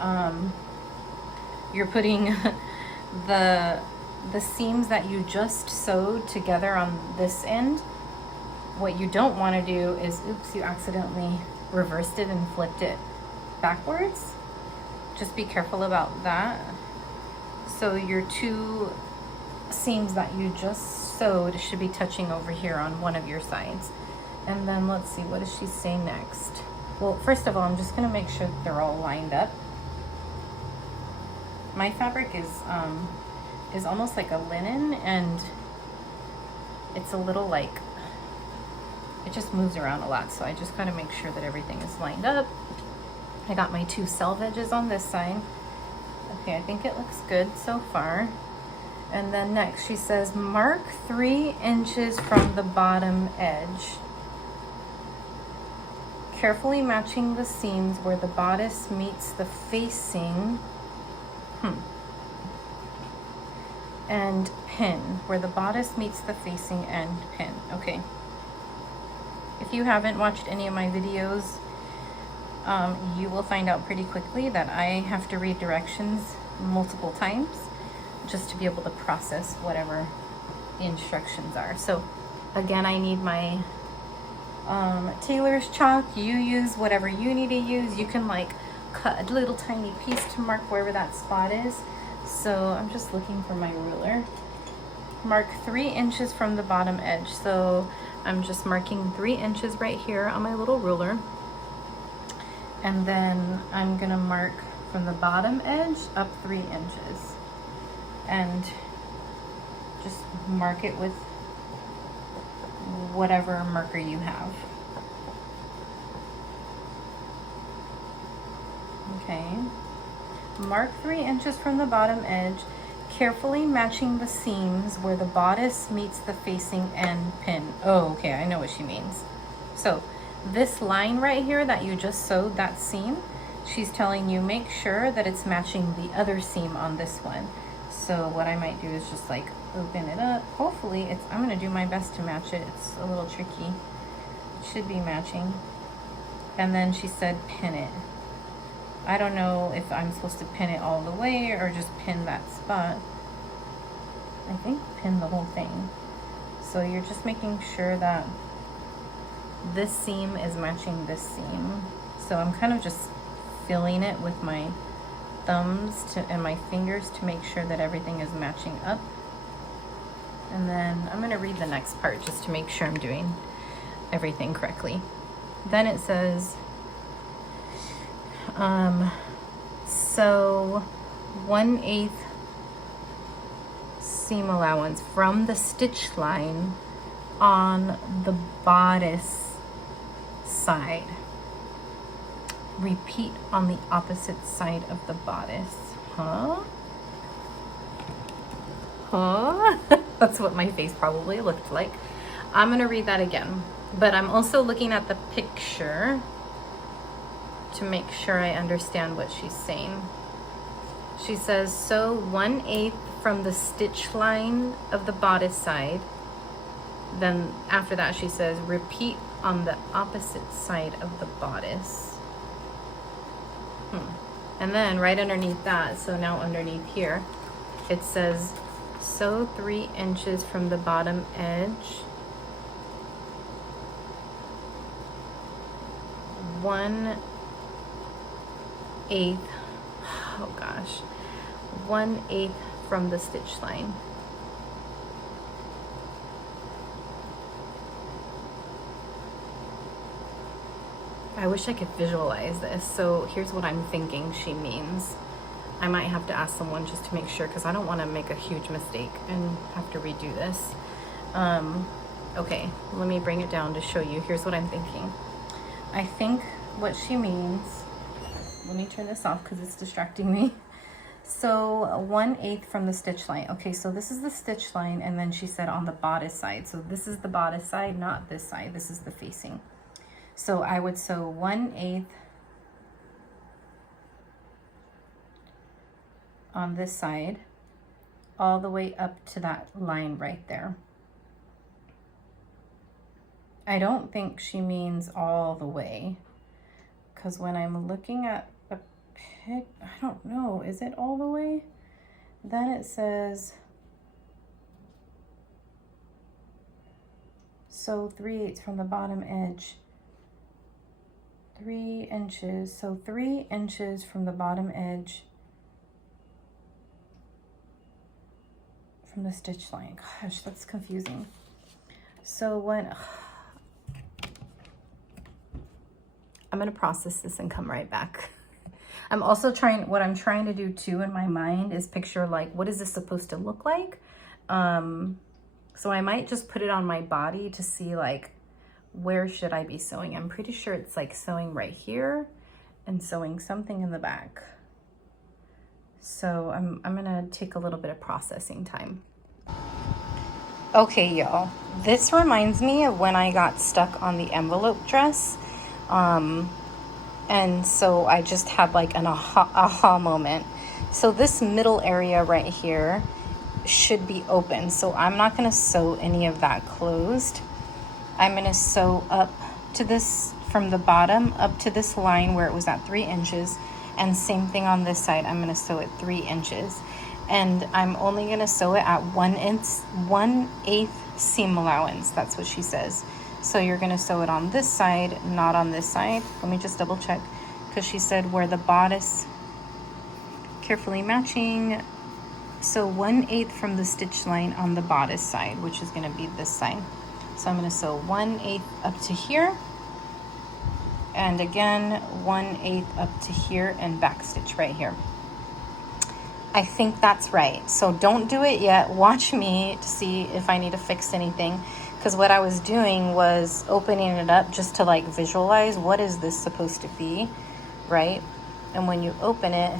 you're putting the seams that you just sewed together on this end. What you don't want to do is, oops, you accidentally reversed it and flipped it backwards. Just be careful about that. So your two seams that you just sewed should be touching over here on one of your sides. And then let's see, what does she say next? Well, first of all, I'm just going to make sure that they're all lined up. My fabric is almost like a linen, and it's a little like, it just moves around a lot. So I just got to make sure that everything is lined up. I got my two self edges on this side. Okay, I think it looks good so far. And then next she says, mark 3 inches from the bottom edge, carefully matching the seams where the bodice meets the facing and pin, where the bodice meets the facing and pin. Okay. If you haven't watched any of my videos, you will find out pretty quickly that I have to read directions multiple times just to be able to process whatever the instructions are. So again, I need my tailor's chalk. You use whatever you need to use. You can like cut a little tiny piece to mark wherever that spot is. So I'm just looking for my ruler. Mark 3 inches from the bottom edge. So I'm just marking 3 inches right here on my little ruler. And then I'm gonna mark from the bottom edge up 3 inches. And just mark it with whatever marker you have. Okay. Mark 3 inches from the bottom edge, carefully matching the seams where the bodice meets the facing end pin. Oh, okay, I know what she means. So this line right here that you just sewed, that seam, she's telling you make sure that it's matching the other seam on this one. So what I might do is just like open it up. Hopefully it's, I'm gonna do my best to match it. It's a little tricky. It should be matching. And then she said pin it. I don't know if I'm supposed to pin it all the way or just pin that spot. I think pin the whole thing. So you're just making sure that this seam is matching this seam. So I'm kind of just filling it with my thumbs and my fingers to make sure that everything is matching up. And then I'm going to read the next part just to make sure I'm doing everything correctly. Then it says, so 1/8 seam allowance from the stitch line on the bodice side. Repeat on the opposite side of the bodice. Huh? That's what my face probably looked like. I'm gonna read that again, but I'm also looking at the picture to make sure I understand what she's saying. She says, sew 1/8 from the stitch line of the bodice side. Then after that she says, repeat on the opposite side of the bodice. And then right underneath that, so now underneath here, it says, sew 3 inches from the bottom edge, 1/8, oh gosh, 1/8 from the stitch line. I wish I could visualize this. So here's what I'm thinking she means. I might have to ask someone just to make sure, because I don't want to make a huge mistake and have to redo this. Okay, let me bring it down to show you. Here's what I'm thinking. I think what she means, let me turn this off because it's distracting me. So 1/8 from the stitch line. Okay, so this is the stitch line, and then she said on the bodice side. So this is the bodice side, not this side. This is the facing. So I would sew 1/8 on this side, all the way up to that line right there. I don't think she means all the way, because when I'm looking at a pic, I don't know, is it all the way? Then it says, sew 3/8 from the bottom edge, 3 inches, so 3 inches from the bottom edge from the stitch line. Gosh, that's confusing. So when, I'm gonna process this and come right back. I'm also what I'm trying to do too in my mind is picture like, what is this supposed to look like? So I might just put it on my body to see like, where should I be sewing? I'm pretty sure it's like sewing right here and sewing something in the back. So I'm gonna take a little bit of processing time. Okay, y'all, this reminds me of when I got stuck on the envelope dress. And so I just had like an aha moment. So this middle area right here should be open. So I'm not gonna sew any of that closed. I'm gonna sew up to this, from the bottom up to this line where it was at 3 inches. And same thing on this side, I'm gonna sew it 3 inches. And I'm only gonna sew it at 1/8 seam allowance. That's what she says. So you're gonna sew it on this side, not on this side. Let me just double check, because she said where the bodice, carefully matching. So 1/8 from the stitch line on the bodice side, which is gonna be this side. So I'm gonna sew 1/8 up to here. And again, 1/8 up to here and back stitch right here. I think that's right. So don't do it yet. Watch me to see if I need to fix anything. Because what I was doing was opening it up just to like visualize what is this supposed to be, right? And when you open it,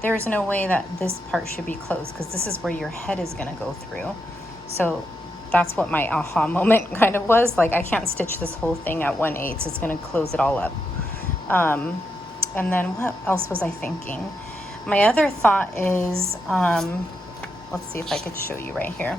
there's no way that this part should be closed, because this is where your head is gonna go through. So that's what my aha moment kind of was. Like, I can't stitch this whole thing at 1/8. It's gonna close it all up. And then what else was I thinking? My other thought is, let's see if I could show you right here.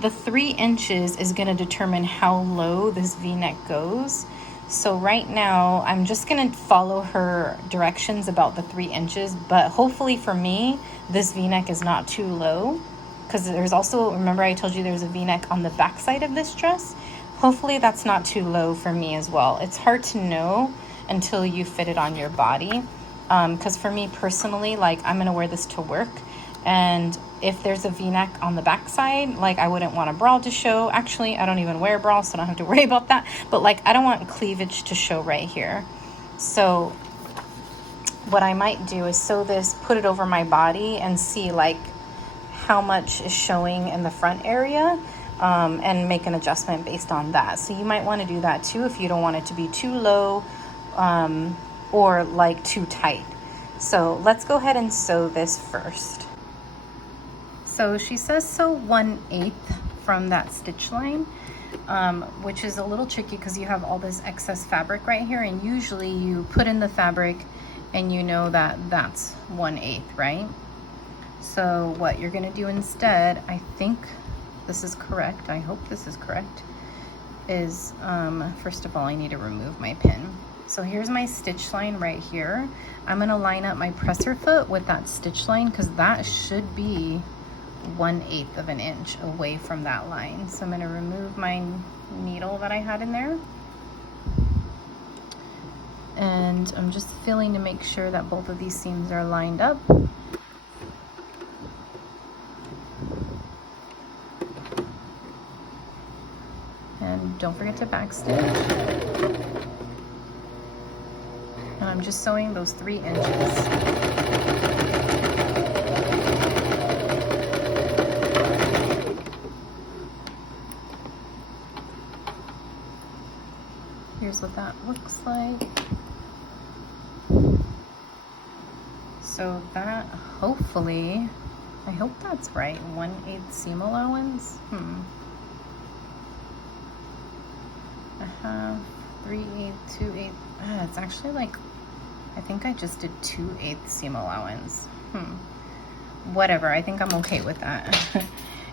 The 3 inches is gonna determine how low this V-neck goes. So right now, I'm just gonna follow her directions about the 3 inches, but hopefully for me, this V-neck is not too low, because there's also, remember I told you there's a V-neck on the back side of this dress? Hopefully that's not too low for me as well. It's hard to know until you fit it on your body. Because for me personally, like, I'm gonna wear this to work, and if there's a V-neck on the back side, like, I wouldn't want a bra to show. Actually, I don't even wear a bra, so I don't have to worry about that. But like, I don't want cleavage to show right here. So what I might do is sew this, put it over my body, and see like how much is showing in the front area, and make an adjustment based on that. So you might want to do that too if you don't want it to be too low, or like too tight. So let's go ahead and sew this first. So she says sew 1/8 from that stitch line, which is a little tricky because you have all this excess fabric right here, and usually you put in the fabric and you know that that's 1/8, right? So what you're gonna do instead, I think this is correct, I hope this is correct, is first of all, I need to remove my pin. So here's my stitch line right here. I'm gonna line up my presser foot with that stitch line, because that should be 1/8 of an inch away from that line. So I'm gonna remove my needle that I had in there. And I'm just feeling to make sure that both of these seams are lined up. And don't forget to backstitch. And I'm just sewing those 3 inches. Here's what that looks like. So so that hopefully, I hope that's right. 1/8 seam allowance. I have 3/8, 2/8. It's actually like, I think I just did 2/8 seam allowance. Whatever, I think I'm okay with that.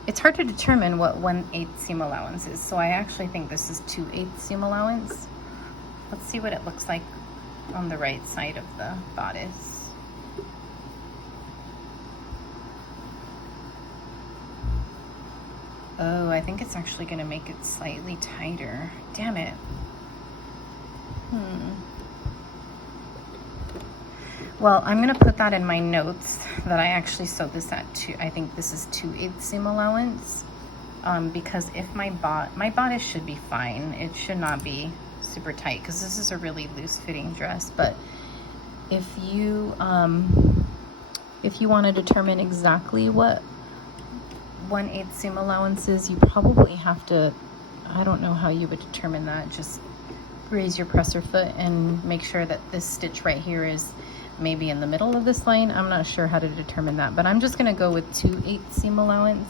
It's hard to determine what 1/8 seam allowance is, so I actually think this is 2/8 seam allowance. Let's see what it looks like on the right side of the bodice. Oh, I think it's actually gonna make it slightly tighter. Damn it. Well, I'm gonna put that in my notes that I actually sewed this at I think this is 2/8 seam allowance, because if my bodice should be fine. It should not be super tight because this is a really loose fitting dress. But if you want to determine exactly what 1/8 seam allowance is, you probably have to, I don't know how you would determine that. Just raise your presser foot and make sure that this stitch right here is maybe in the middle of this line. I'm not sure how to determine that, but I'm just gonna go with 2/8 seam allowance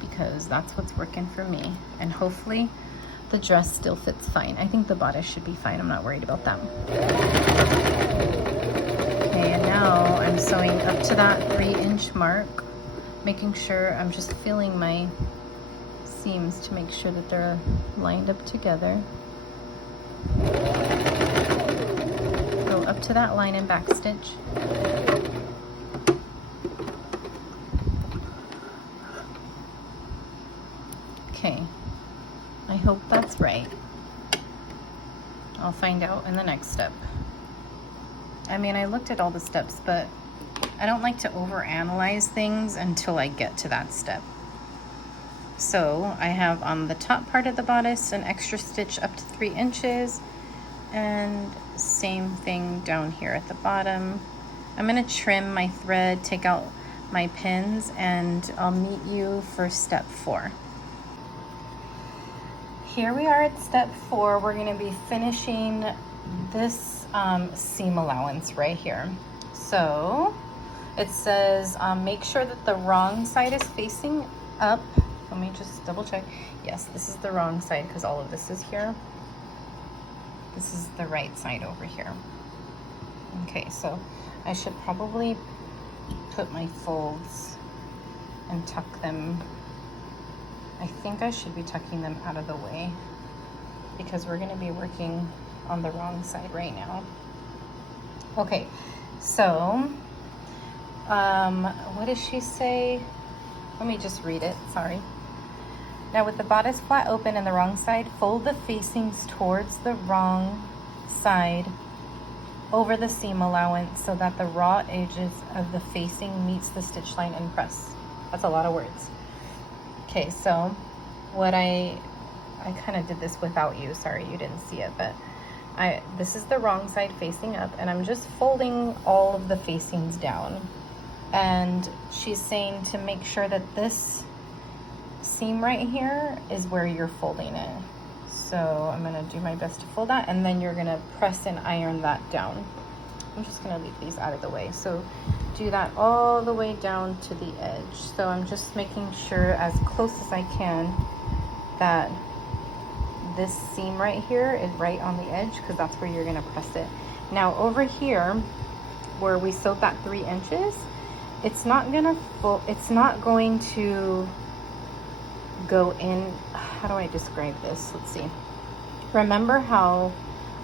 because that's what's working for me. And hopefully the dress still fits fine. I think the bodice should be fine. I'm not worried about that. Okay, and now I'm sewing up to that 3-inch mark, making sure I'm just feeling my seams to make sure that they're lined up together. Go up to that line and back stitch. Okay, I hope that's right. I'll find out in the next step. I mean, I looked at all the steps, but I don't like to overanalyze things until I get to that step. So I have on the top part of the bodice an extra stitch up to 3 inches, and same thing down here at the bottom. I'm gonna trim my thread, take out my pins, and I'll meet you for step 4. Here we are at step 4. We're gonna be finishing this seam allowance right here. So it says make sure that the wrong side is facing up. Let me just double check. Yes, this is the wrong side because all of this is here. This is the right side over here. Okay, so I should probably put my folds and tuck them. I think I should be tucking them out of the way because we're gonna be working on the wrong side right now. Okay, so what does she say? Let me just read it, sorry. Now with the bodice flat open and the wrong side, fold the facings towards the wrong side over the seam allowance so that the raw edges of the facing meets the stitch line and press. That's a lot of words. Okay, so what I kind of did this without you, sorry you didn't see it, but this is the wrong side facing up, and I'm just folding all of the facings down. And she's saying to make sure that this seam right here is where you're folding it. So I'm gonna do my best to fold that, and then you're gonna press and iron that down. I'm just gonna leave these out of the way. So do that all the way down to the edge. So I'm just making sure as close as I can that this seam right here is right on the edge because that's where you're gonna press it. Now over here where we sewed that 3 inches, it's not going to go in. How do I describe this? Let's see. Remember how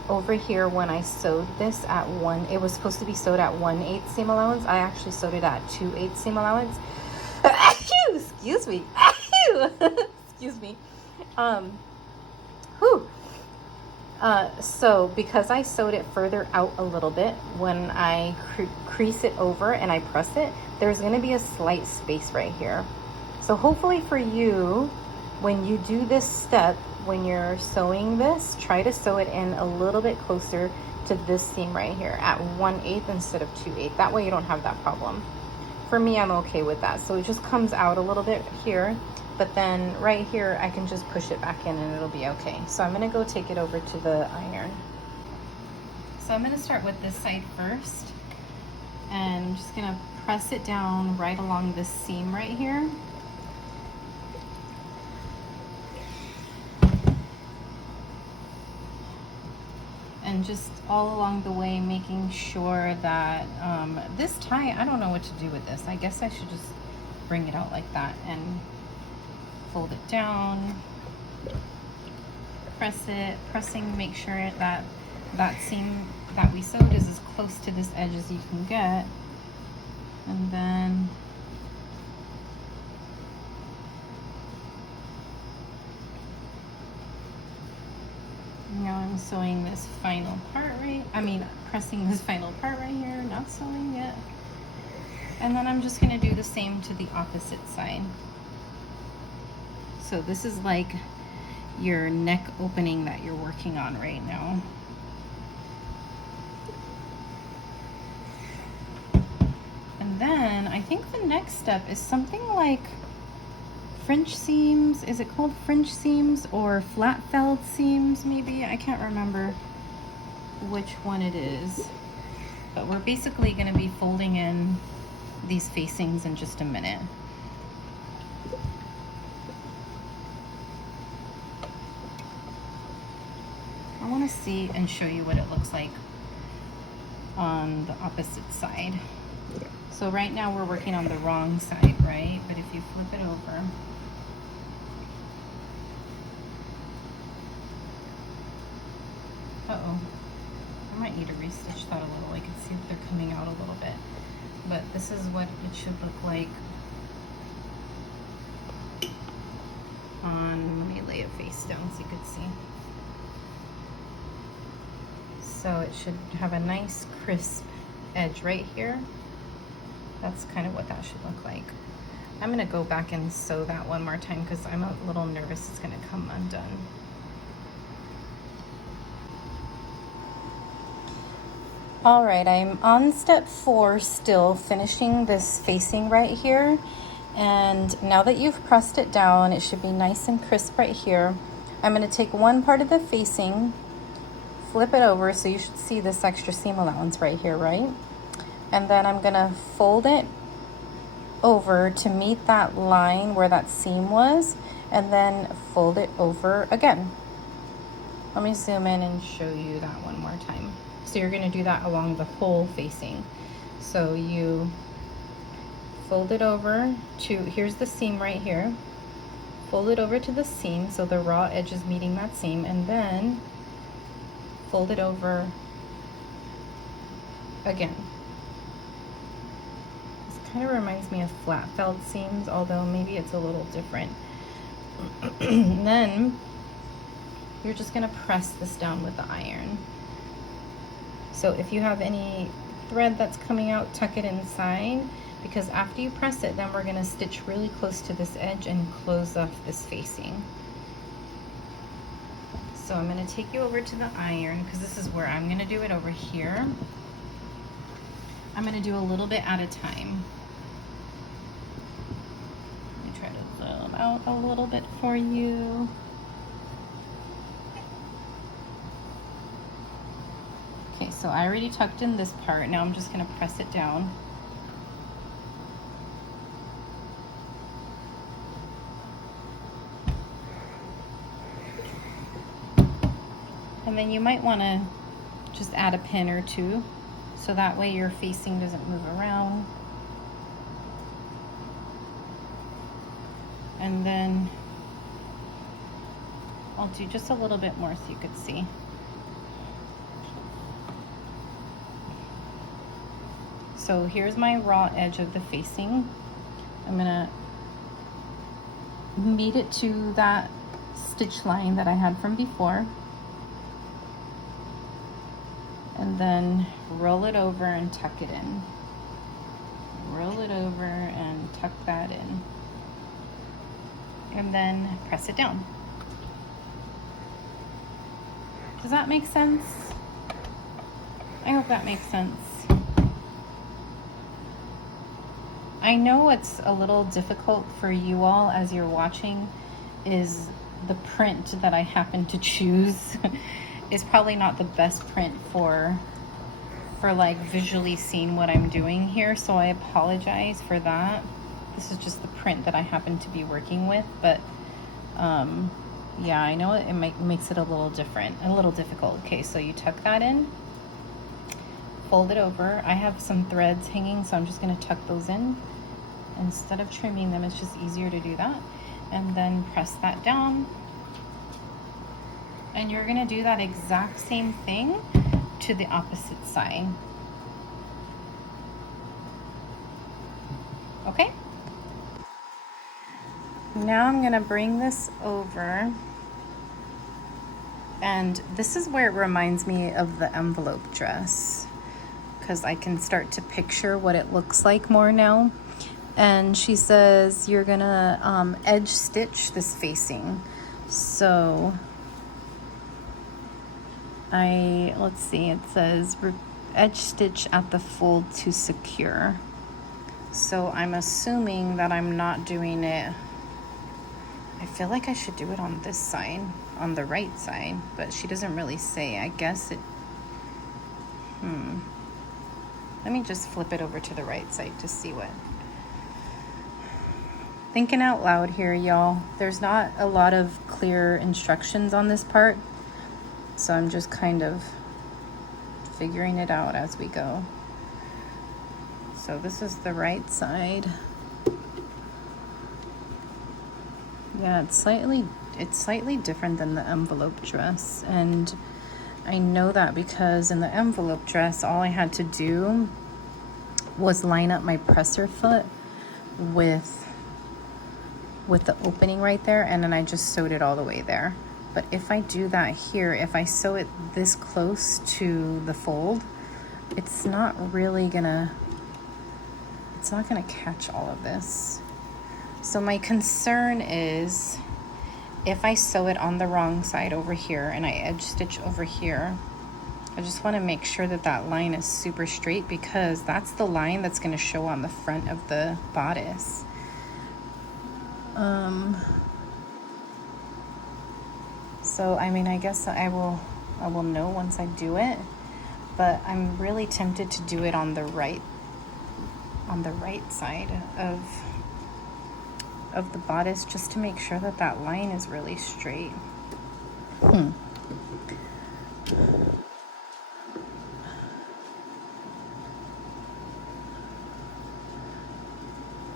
over here when I sewed this at it was supposed to be sewed at 1/8 seam allowance. I actually sewed it at 2/8 seam allowance. Excuse me. Excuse me. So because I sewed it further out a little bit, when I crease it over and I press it, there's going to be a slight space right here. So hopefully for you, when you do this step, when you're sewing this, try to sew it in a little bit closer to this seam right here at 1/8 instead of 2/8. That way you don't have that problem. For me, I'm okay with that. So it just comes out a little bit here, but then right here, I can just push it back in and it'll be okay. So I'm gonna go take it over to the iron. So I'm gonna start with this side first. And I'm just gonna press it down right along this seam right here. And just all along the way making sure that this tie, I don't know what to do with this. I guess I should just bring it out like that and fold it down, press it, make sure that that seam that we sewed is as close to this edge as you can get. And then now I'm sewing this final part pressing this final part right here, not sewing it. And then I'm just gonna do the same to the opposite side. So this is like your neck opening that you're working on right now. And then I think the next step is something like French seams. Is it called French seams or flat felled seams maybe? I can't remember which one it is. But we're basically going to be folding in these facings in just a minute. I want to see and show you what it looks like on the opposite side. So right now we're working on the wrong side, right? But if you flip it over, I might need to restitch that a little. I can see that they're coming out a little bit. But this is what it should look like on, let me lay a face down so you could see. So it should have a nice crisp edge right here. That's kind of what that should look like. I'm gonna go back and sew that one more time because I'm a little nervous it's gonna come undone. All right, I'm on step 4 still, finishing this facing right here. And now that you've pressed it down, it should be nice and crisp right here. I'm gonna take one part of the facing, flip it over, so you should see this extra seam allowance right here, right? And then I'm gonna fold it over to meet that line where that seam was, and then fold it over again. Let me zoom in and show you that one more time. So you're gonna do that along the whole facing. So you fold it over to, here's the seam right here. Fold it over to the seam so the raw edge is meeting that seam, and then fold it over again. This kind of reminds me of flat felled seams, although maybe it's a little different. And then you're just gonna press this down with the iron. So if you have any thread that's coming out, tuck it inside, because after you press it, then we're gonna stitch really close to this edge and close off this facing. So I'm gonna take you over to the iron, because this is where I'm gonna do it over here. I'm gonna do a little bit at a time. Let me try to zoom out a little bit for you. Okay, so I already tucked in this part. Now I'm just gonna press it down. And then you might wanna just add a pin or two, so that way your facing doesn't move around. And then I'll do just a little bit more so you could see. So here's my raw edge of the facing. I'm gonna meet it to that stitch line that I had from before. And then roll it over and tuck it in. Roll it over and tuck that in. And then press it down. Does that make sense? I hope that makes sense. I know it's a little difficult for you all as you're watching, is the print that I happen to choose is probably not the best print for for like visually seeing what I'm doing here, so I apologize for that. This is just the print that I happen to be working with, but yeah, I know it makes it a little different, a little difficult. Okay, so you tuck that in, fold it over. I have some threads hanging, so I'm just going to tuck those in. Instead of trimming them, it's just easier to do that. And then press that down. And you're going to do that exact same thing to the opposite side. Okay? Now I'm going to bring this over. And this is where it reminds me of the envelope dress, because I can start to picture what it looks like more now. And she says you're gonna edge stitch this facing. So let's see, it says edge stitch at the fold to secure. So I'm assuming that I'm not doing it. I feel like I should do it on this side, on the right side, but she doesn't really say. I guess it, let me just flip it over to the right side to see what. Thinking out loud here, y'all. There's not a lot of clear instructions on this part, so I'm just kind of figuring it out as we go. So this is the right side. Yeah, it's slightly different than the envelope dress, and I know that because in the envelope dress, all I had to do was line up my presser foot with the opening right there, and then I just sewed it all the way there. But if I do that here, if I sew it this close to the fold, it's not gonna catch all of this. So my concern is if I sew it on the wrong side over here and I edge stitch over here, I just want to make sure that that line is super straight, because that's the line that's going to show on the front of the bodice. So I mean, I guess I will know once I do it, but I'm really tempted to do it on the right side of the bodice, just to make sure that that line is really straight.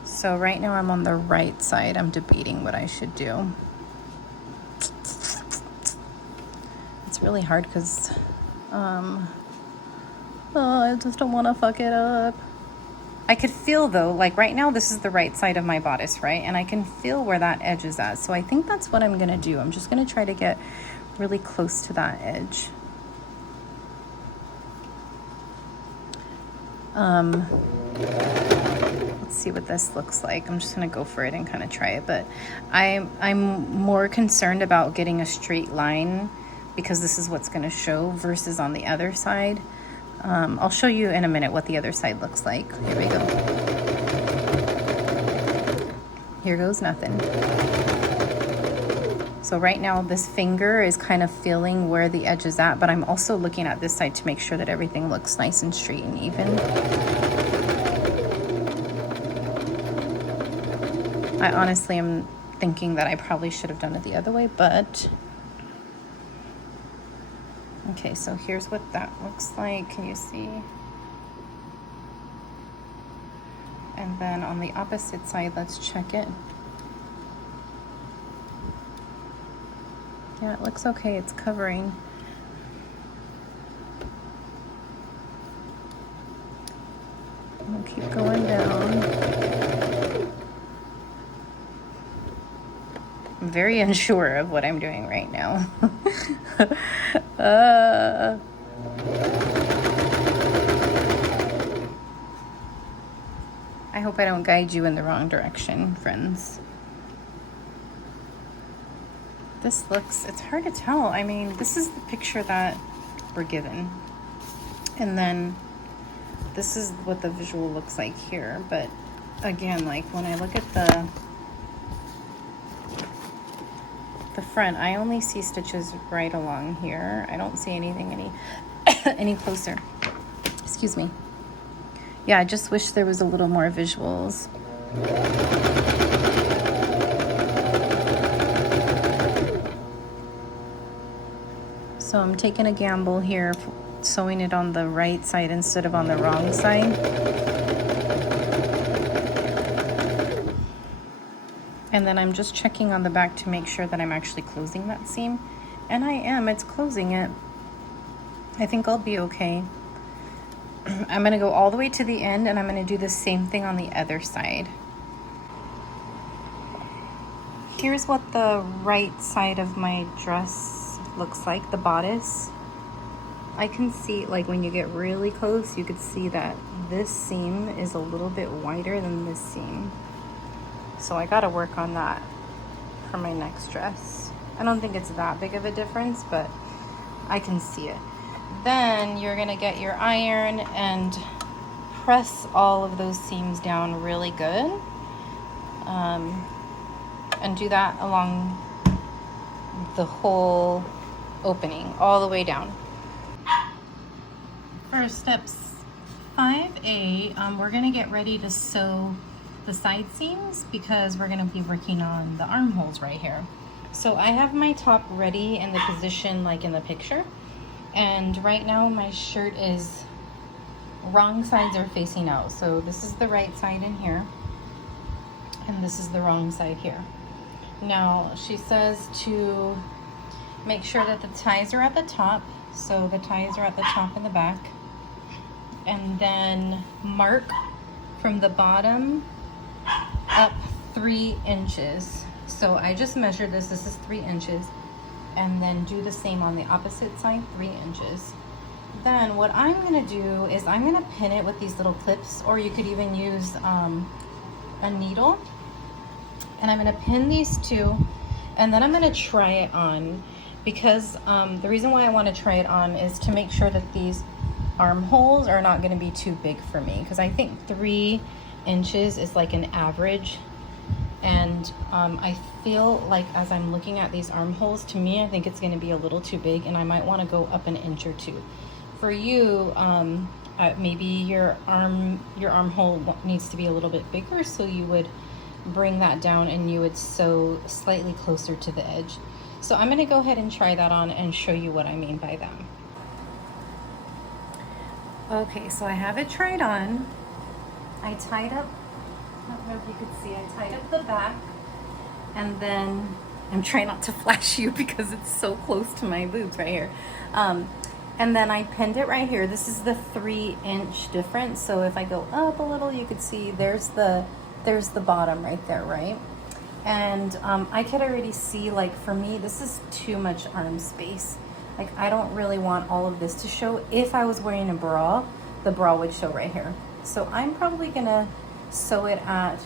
So right now I'm on the right side. I'm debating what I should do. It's really hard because I just don't want to fuck it up. I could feel though, like right now this is the right side of my bodice, right? And I can feel where that edge is at. So I think that's what I'm gonna do. I'm just gonna try to get really close to that edge. Let's see what this looks like. I'm just gonna go for it and kind of try it, but I'm more concerned about getting a straight line, because this is what's gonna show, versus on the other side. I'll show you in a minute what the other side looks like. Here we go. Here goes nothing. So right now this finger is kind of feeling where the edge is at, but I'm also looking at this side to make sure that everything looks nice and straight and even. I honestly am thinking that I probably should have done it the other way, but okay, so here's what that looks like. Can you see? And then on the opposite side, let's check it. Yeah, it looks okay. It's covering. We'll keep going down. I'm very unsure of what I'm doing right now. I hope I don't guide you in the wrong direction, friends. This looks, it's hard to tell. I mean, this is the picture that we're given. And then this is what the visual looks like here. But again, like when I look at the front, I only see stitches right along here. I don't see anything any closer. Excuse me. Yeah, I just wish there was a little more visuals. So I'm taking a gamble here, sewing it on the right side instead of on the wrong side. And then I'm just checking on the back to make sure that I'm actually closing that seam. And I am, it's closing it. I think I'll be okay. I'm gonna go all the way to the end and I'm gonna do the same thing on the other side. Here's what the right side of my dress looks like, the bodice. I can see, like when you get really close, you could see that this seam is a little bit wider than this seam. So I gotta work on that for my next dress. I don't think it's that big of a difference, but I can see it. Then you're gonna get your iron and press all of those seams down really good. And do that along the whole opening, all the way down. For steps 5A, we're gonna get ready to sew the side seams because we're gonna be working on the armholes right here. So I have my top ready in the position like in the picture. And right now my shirt is, wrong sides are facing out. So this is the right side in here. And this is the wrong side here. Now she says to make sure that the ties are at the top. So the ties are at the top and the back. And then mark from the bottom up 3 inches. So I just measured this is 3 inches. And then do the same on the opposite side, 3 inches. Then what I'm gonna do is I'm gonna pin it with these little clips, or you could even use a needle. And I'm gonna pin these two, and then I'm gonna try it on, because the reason why I wanna try it on is to make sure that these armholes are not gonna be too big for me, because I think 3 inches is like an average. And I feel like as I'm looking at these armholes, to me, I think it's gonna be a little too big, and I might wanna go up an inch or two. For you, maybe your armhole needs to be a little bit bigger, so you would bring that down and you would sew slightly closer to the edge. So I'm gonna go ahead and try that on and show you what I mean by that. Okay, so I have it tried on. I tied up, I don't know if you could see, I tied up the back, and then I'm trying not to flash you because it's so close to my boobs right here. And then I pinned it right here. This is the 3 inch difference. So if I go up a little, you could see there's the bottom right there, right? And I could already see, like for me, this is too much arm space. Like I don't really want all of this to show. If I was wearing a bra, the bra would show right here. So I'm probably gonna sew it at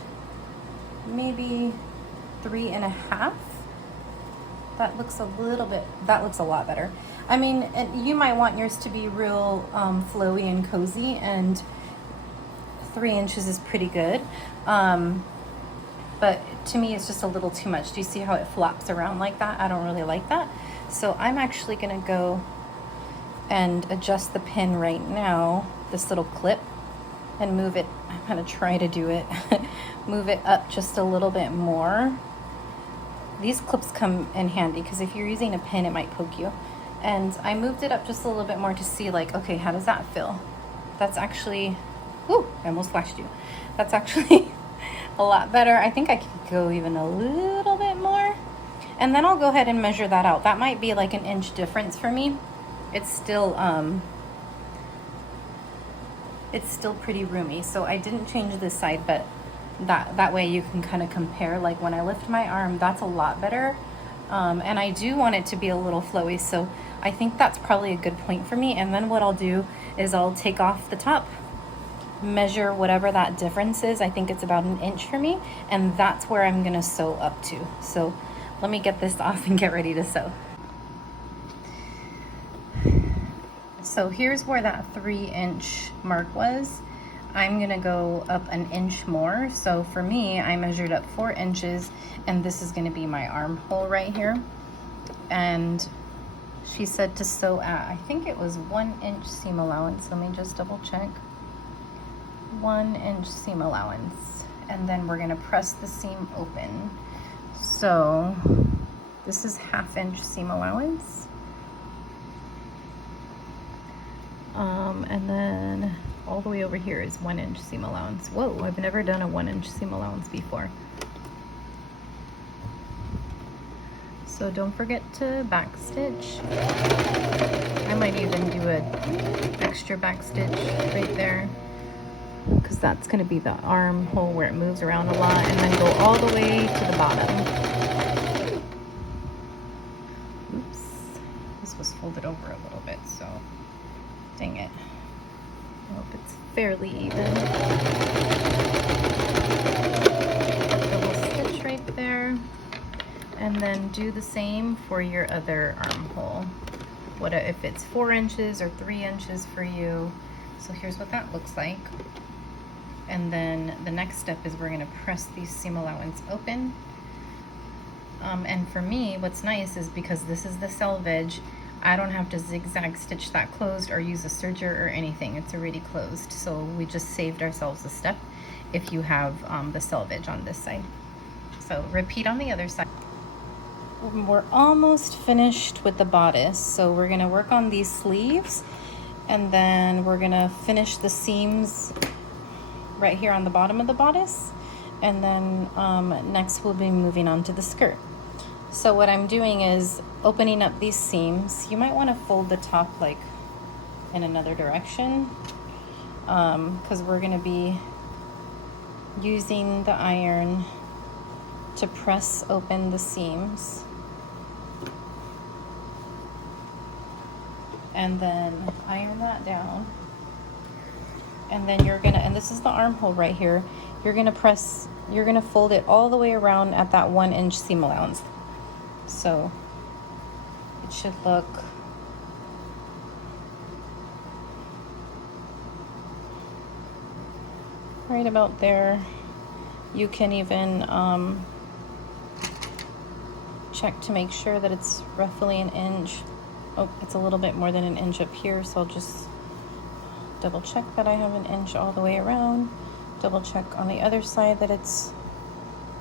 maybe 3.5. That looks a little bit, that looks a lot better. I mean, you might want yours to be real flowy and cozy, and 3 inches is pretty good. But to me, it's just a little too much. Do you see how it flaps around like that? I don't really like that. So I'm actually gonna go and adjust the pin right now, this little clip, and move it. I'm gonna try to do it. Move it up just a little bit more. These clips come in handy because if you're using a pin, it might poke you. And I moved it up just a little bit more to see, like, okay, how does that feel? That's actually, ooh, I almost flashed you. That's actually a lot better. I think I can go even a little bit more. And then I'll go ahead and measure that out. That might be like an inch difference for me. It's still pretty roomy. So I didn't change this side, but that way you can kind of compare. Like when I lift my arm, that's a lot better. And I do want it to be a little flowy, so I think that's probably a good point for me. And then what I'll do is I'll take off the top, measure whatever that difference is. I think it's about an inch for me, and that's where I'm gonna sew up to. So let me get this off and get ready to sew. So here's where that 3 inch mark was. I'm gonna go up an inch more. So for me, I measured up 4 inches, and this is gonna be my armhole right here. And she said to sew at, I think it was 1 inch seam allowance. Let me just double check. 1 inch seam allowance. And then we're gonna press the seam open. So this is 1/2 inch seam allowance. And then all the way over here is 1 inch seam allowance. Whoa, I've never done a 1 inch seam allowance before. So don't forget to backstitch. I might even do an extra backstitch right there, because that's going to be the armhole where it moves around a lot, and then go all the way to the bottom. Oops, this was folded over a little bit, so dang it. I hope it's fairly even. Double stitch right there, and then do the same for your other armhole. What if it's 4 inches or 3 inches for you? So here's what that looks like. And then the next step is we're going to press these seam allowance open. And for me, what's nice is because this is the selvage, I don't have to zigzag stitch that closed or use a serger or anything. It's already closed. So we just saved ourselves a step if you have the selvage on this side. So repeat on the other side. We're almost finished with the bodice. So we're going to work on these sleeves, and then we're going to finish the seams right here on the bottom of the bodice, and then next we'll be moving on to the skirt. So what I'm doing is opening up these seams. You might want to fold the top like in another direction, because we're going to be using the iron to press open the seams, and then iron that down. And then you're gonna, and this is the armhole right here, you're gonna fold it all the way around at that 1 inch seam allowance. So it should look right about there. You can even check to make sure that it's roughly 1 inch. Oh, it's a little bit more than 1 inch up here, so I'll just double check that I have 1 inch all the way around. Double check on the other side that it's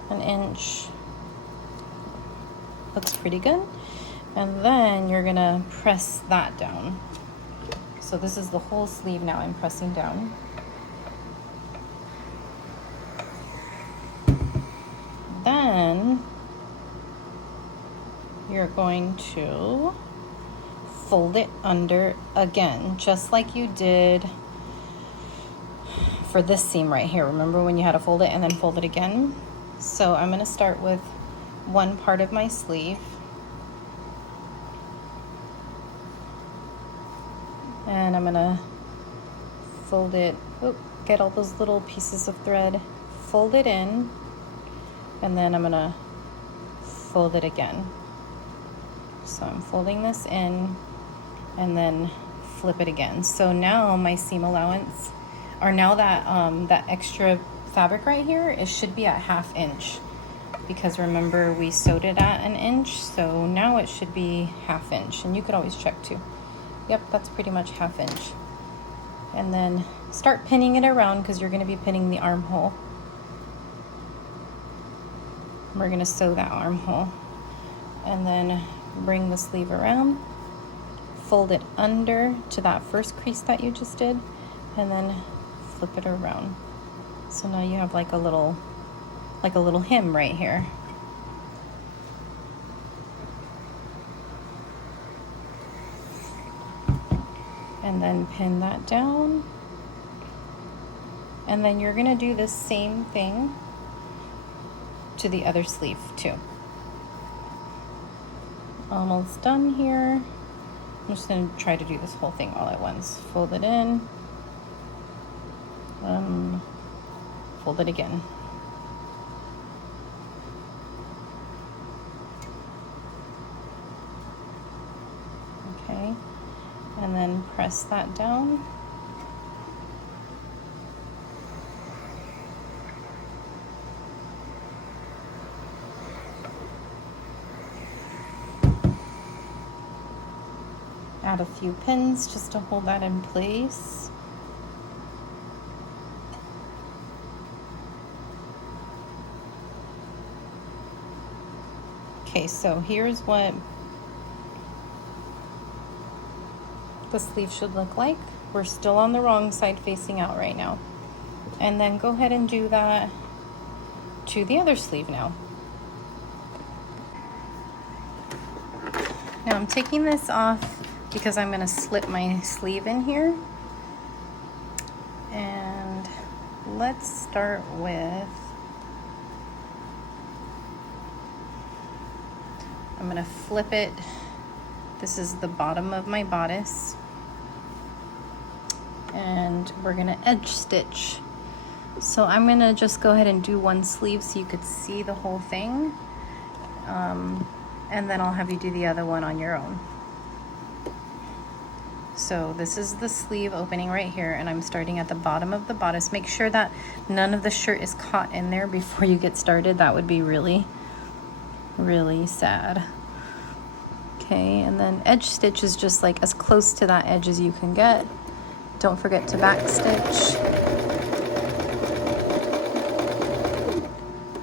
1 inch. Looks pretty good. And then you're gonna press that down. So this is the whole sleeve now I'm pressing down. Then you're going to fold it under again, just like you did for this seam right here. Remember when you had to fold it and then fold it again? So I'm going to start with one part of my sleeve, and I'm going to fold it, get all those little pieces of thread, fold it in, and then I'm going to fold it again. So I'm folding this in and then flip it again. So now my seam allowance, or now that that extra fabric right here, it should be at 1/2 inch, because remember we sewed it at 1 inch, so now it should be 1/2 inch, and you could always check too. Yep, that's pretty much 1/2 inch. And then start pinning it around, because you're going to be pinning the armhole. We're going to sew that armhole, and then bring the sleeve around, fold it under to that first crease that you just did, and then flip it around. So now you have like a little hem right here. And then pin that down. And then you're gonna do the same thing to the other sleeve too. Almost done here. I'm just going to try to do this whole thing all at once. Fold it in, fold it again. Okay, and then press that down. add a few pins just to hold that in place. Okay, so here's what the sleeve should look like. We're still on the wrong side facing out right now. And then go ahead and do that to the other sleeve now. Now I'm taking this off because I'm going to slip my sleeve in here. And let's start with, I'm going to flip it. This is the bottom of my bodice. And we're going to edge stitch. So I'm going to just go ahead and do one sleeve so you could see the whole thing. And then I'll have you do the other one on your own. So this is the sleeve opening right here, and I'm starting at the bottom of the bodice. Make sure that none of the shirt is caught in there before you get started. That would be really, really sad. Okay, and then edge stitch is just like as close to that edge as you can get. Don't forget to back stitch.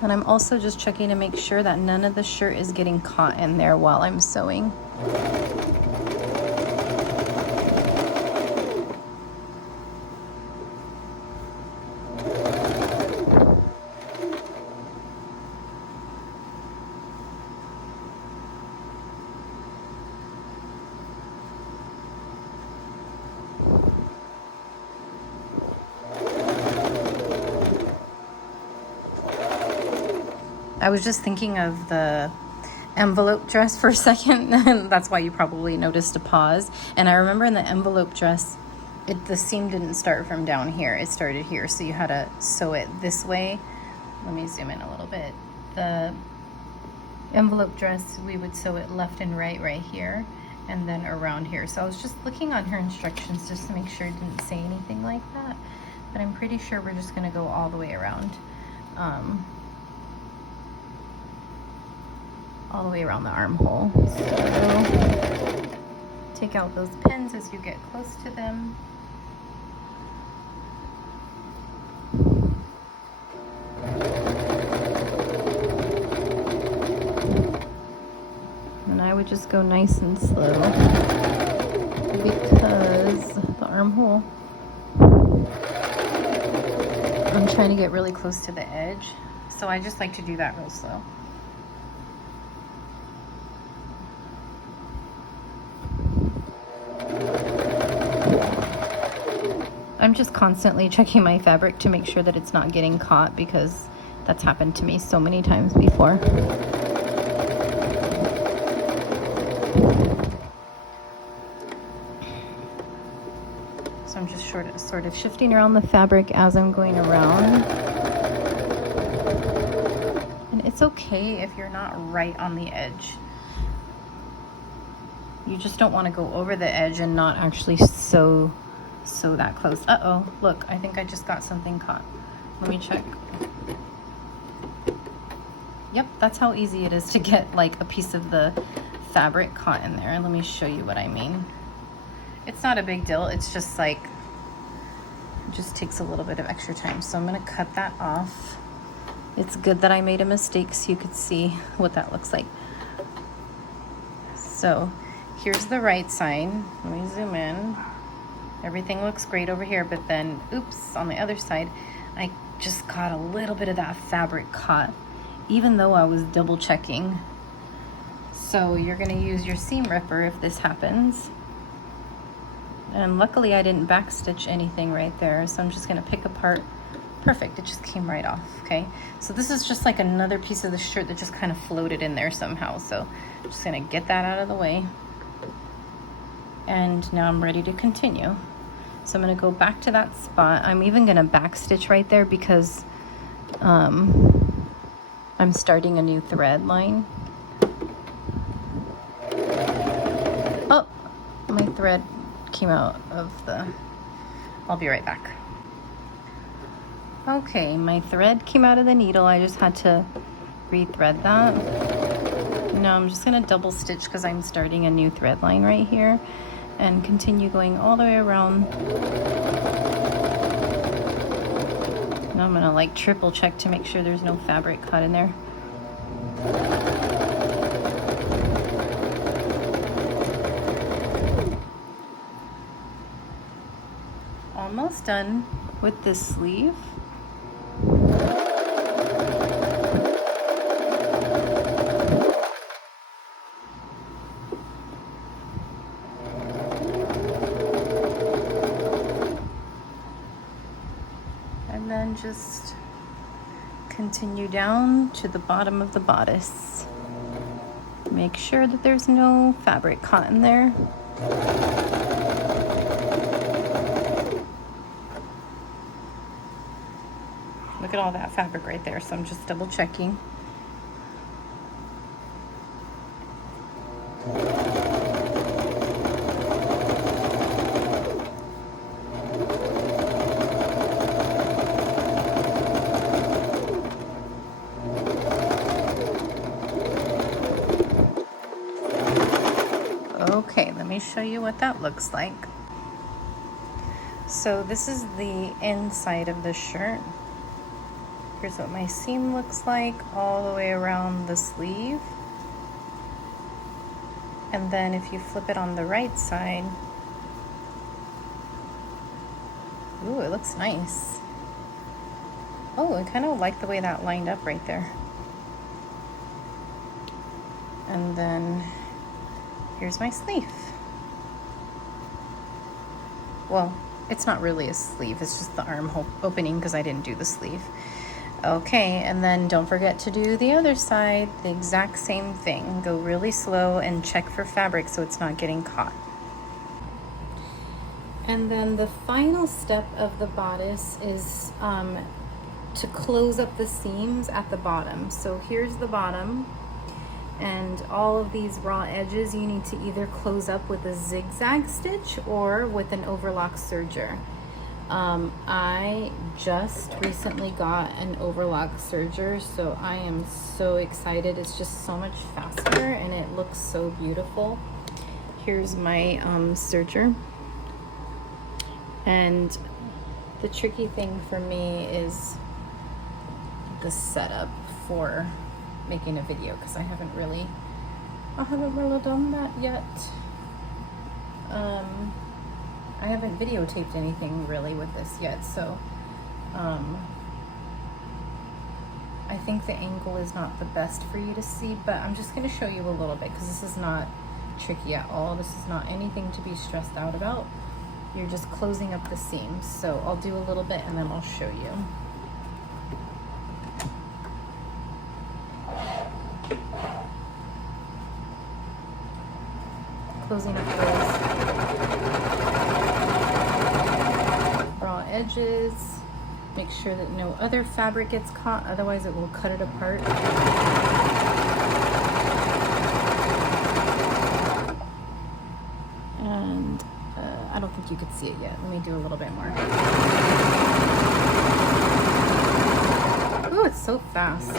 And I'm also just checking to make sure that none of the shirt is getting caught in there while I'm sewing. I was just thinking of the envelope dress for a second, and that's why you probably noticed a pause. And I remember in the envelope dress, the seam didn't start from down here, it started here, so you had to sew it this way. Let me zoom in a little bit. The envelope dress, we would sew it left and right here, and then around here. So I was just looking on her instructions just to make sure it didn't say anything like that, but I'm pretty sure we're just gonna go all the way around. All the way around the armhole. So take out those pins as you get close to them. And I would just go nice and slow because the armhole, I'm trying to get really close to the edge. So I just like to do that real slow. I'm just constantly checking my fabric to make sure that it's not getting caught, because that's happened to me so many times before. So I'm just sort of shifting around the fabric as I'm going around. And it's okay if you're not right on the edge. You just don't want to go over the edge and not actually sew that close. Uh-oh, look, I think I just got something caught. Let me check. Yep, that's how easy it is to get like a piece of the fabric caught in there. Let me show you what I mean. It's not a big deal, it's just like, it just takes a little bit of extra time. So I'm gonna cut that off. It's good that I made a mistake so you could see what that looks like. So here's the right side. Let me zoom in. Everything looks great over here, but then, oops, on the other side, I just got a little bit of that fabric caught, even though I was double checking. So you're gonna use your seam ripper if this happens. And luckily I didn't backstitch anything right there, so I'm just gonna pick apart. Perfect, it just came right off, okay? So this is just like another piece of the shirt that just kind of floated in there somehow. So I'm just gonna get that out of the way. And now I'm ready to continue. So I'm gonna go back to that spot. I'm even gonna backstitch right there because I'm starting a new thread line. Oh, my thread came out of the, I'll be right back. Okay, my thread came out of the needle. I just had to re-thread that. Now I'm just gonna double stitch because I'm starting a new thread line right here. and continue going all the way around. And I'm gonna like triple check to make sure there's no fabric caught in there. Almost done with this sleeve. And then just continue down to the bottom of the bodice. Make sure that there's no fabric caught in there. Look at all that fabric right there, so I'm just double checking. Okay, let me show you what that looks like. So this is the inside of the shirt. Here's what my seam looks like all the way around the sleeve. And then if you flip it on the right side, ooh, it looks nice. Oh, I kind of like the way that lined up right there. And then here's my sleeve. Well, it's not really a sleeve, it's just the armhole opening because I didn't do the sleeve. Okay, and then don't forget to do the other side, the exact same thing. Go really slow and check for fabric so it's not getting caught. And then the final step of the bodice is to close up the seams at the bottom. So here's the bottom, and all of these raw edges you need to either close up with a zigzag stitch or with an overlock serger. I just recently got an overlock serger, so I am so excited. It's just so much faster and it looks so beautiful. Here's my serger. And the tricky thing for me is the setup for making a video, because I haven't really done that yet. I haven't videotaped anything really with this yet, so I think the angle is not the best for you to see, but I'm just going to show you a little bit because this is not tricky at all. This is not anything to be stressed out about. You're just closing up the seams. So I'll do a little bit and then I'll show you. Closing up those raw edges. Make sure that no other fabric gets caught, otherwise it will cut it apart. And I don't think you could see it yet. Let me do a little bit more. Ooh, it's so fast.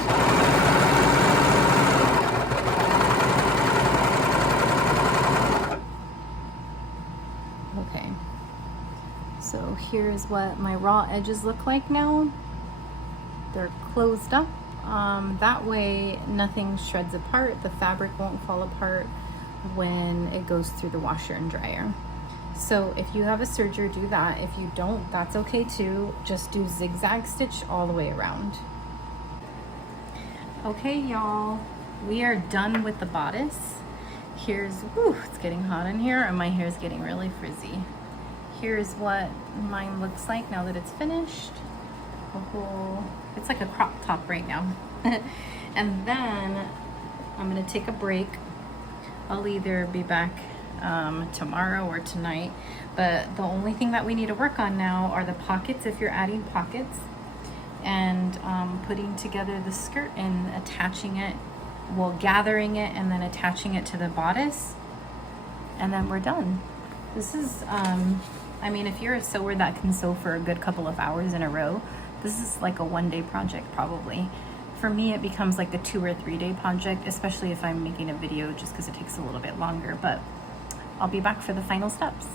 Okay, so here's what my raw edges look like now. They're closed up. That way nothing shreds apart. The fabric won't fall apart when it goes through the washer and dryer. So if you have a serger, do that. If you don't, that's okay too. Just do zigzag stitch all the way around. Okay, y'all, we are done with the bodice. Here's, whew, it's getting hot in here and my hair is getting really frizzy. Here's what mine looks like now that it's finished. It's like a crop top right now. And then I'm gonna take a break. I'll either be back tomorrow or tonight, but the only thing that we need to work on now are the pockets, if you're adding pockets, and putting together the skirt and attaching it, well, gathering it and then attaching it to the bodice, and then we're done. This is I mean, if you're a sewer that can sew for a good couple of hours in a row, this is like a one-day project probably. For me, it becomes like a 2 or 3 day project, especially if I'm making a video, just because it takes a little bit longer. But I'll be back for the final steps.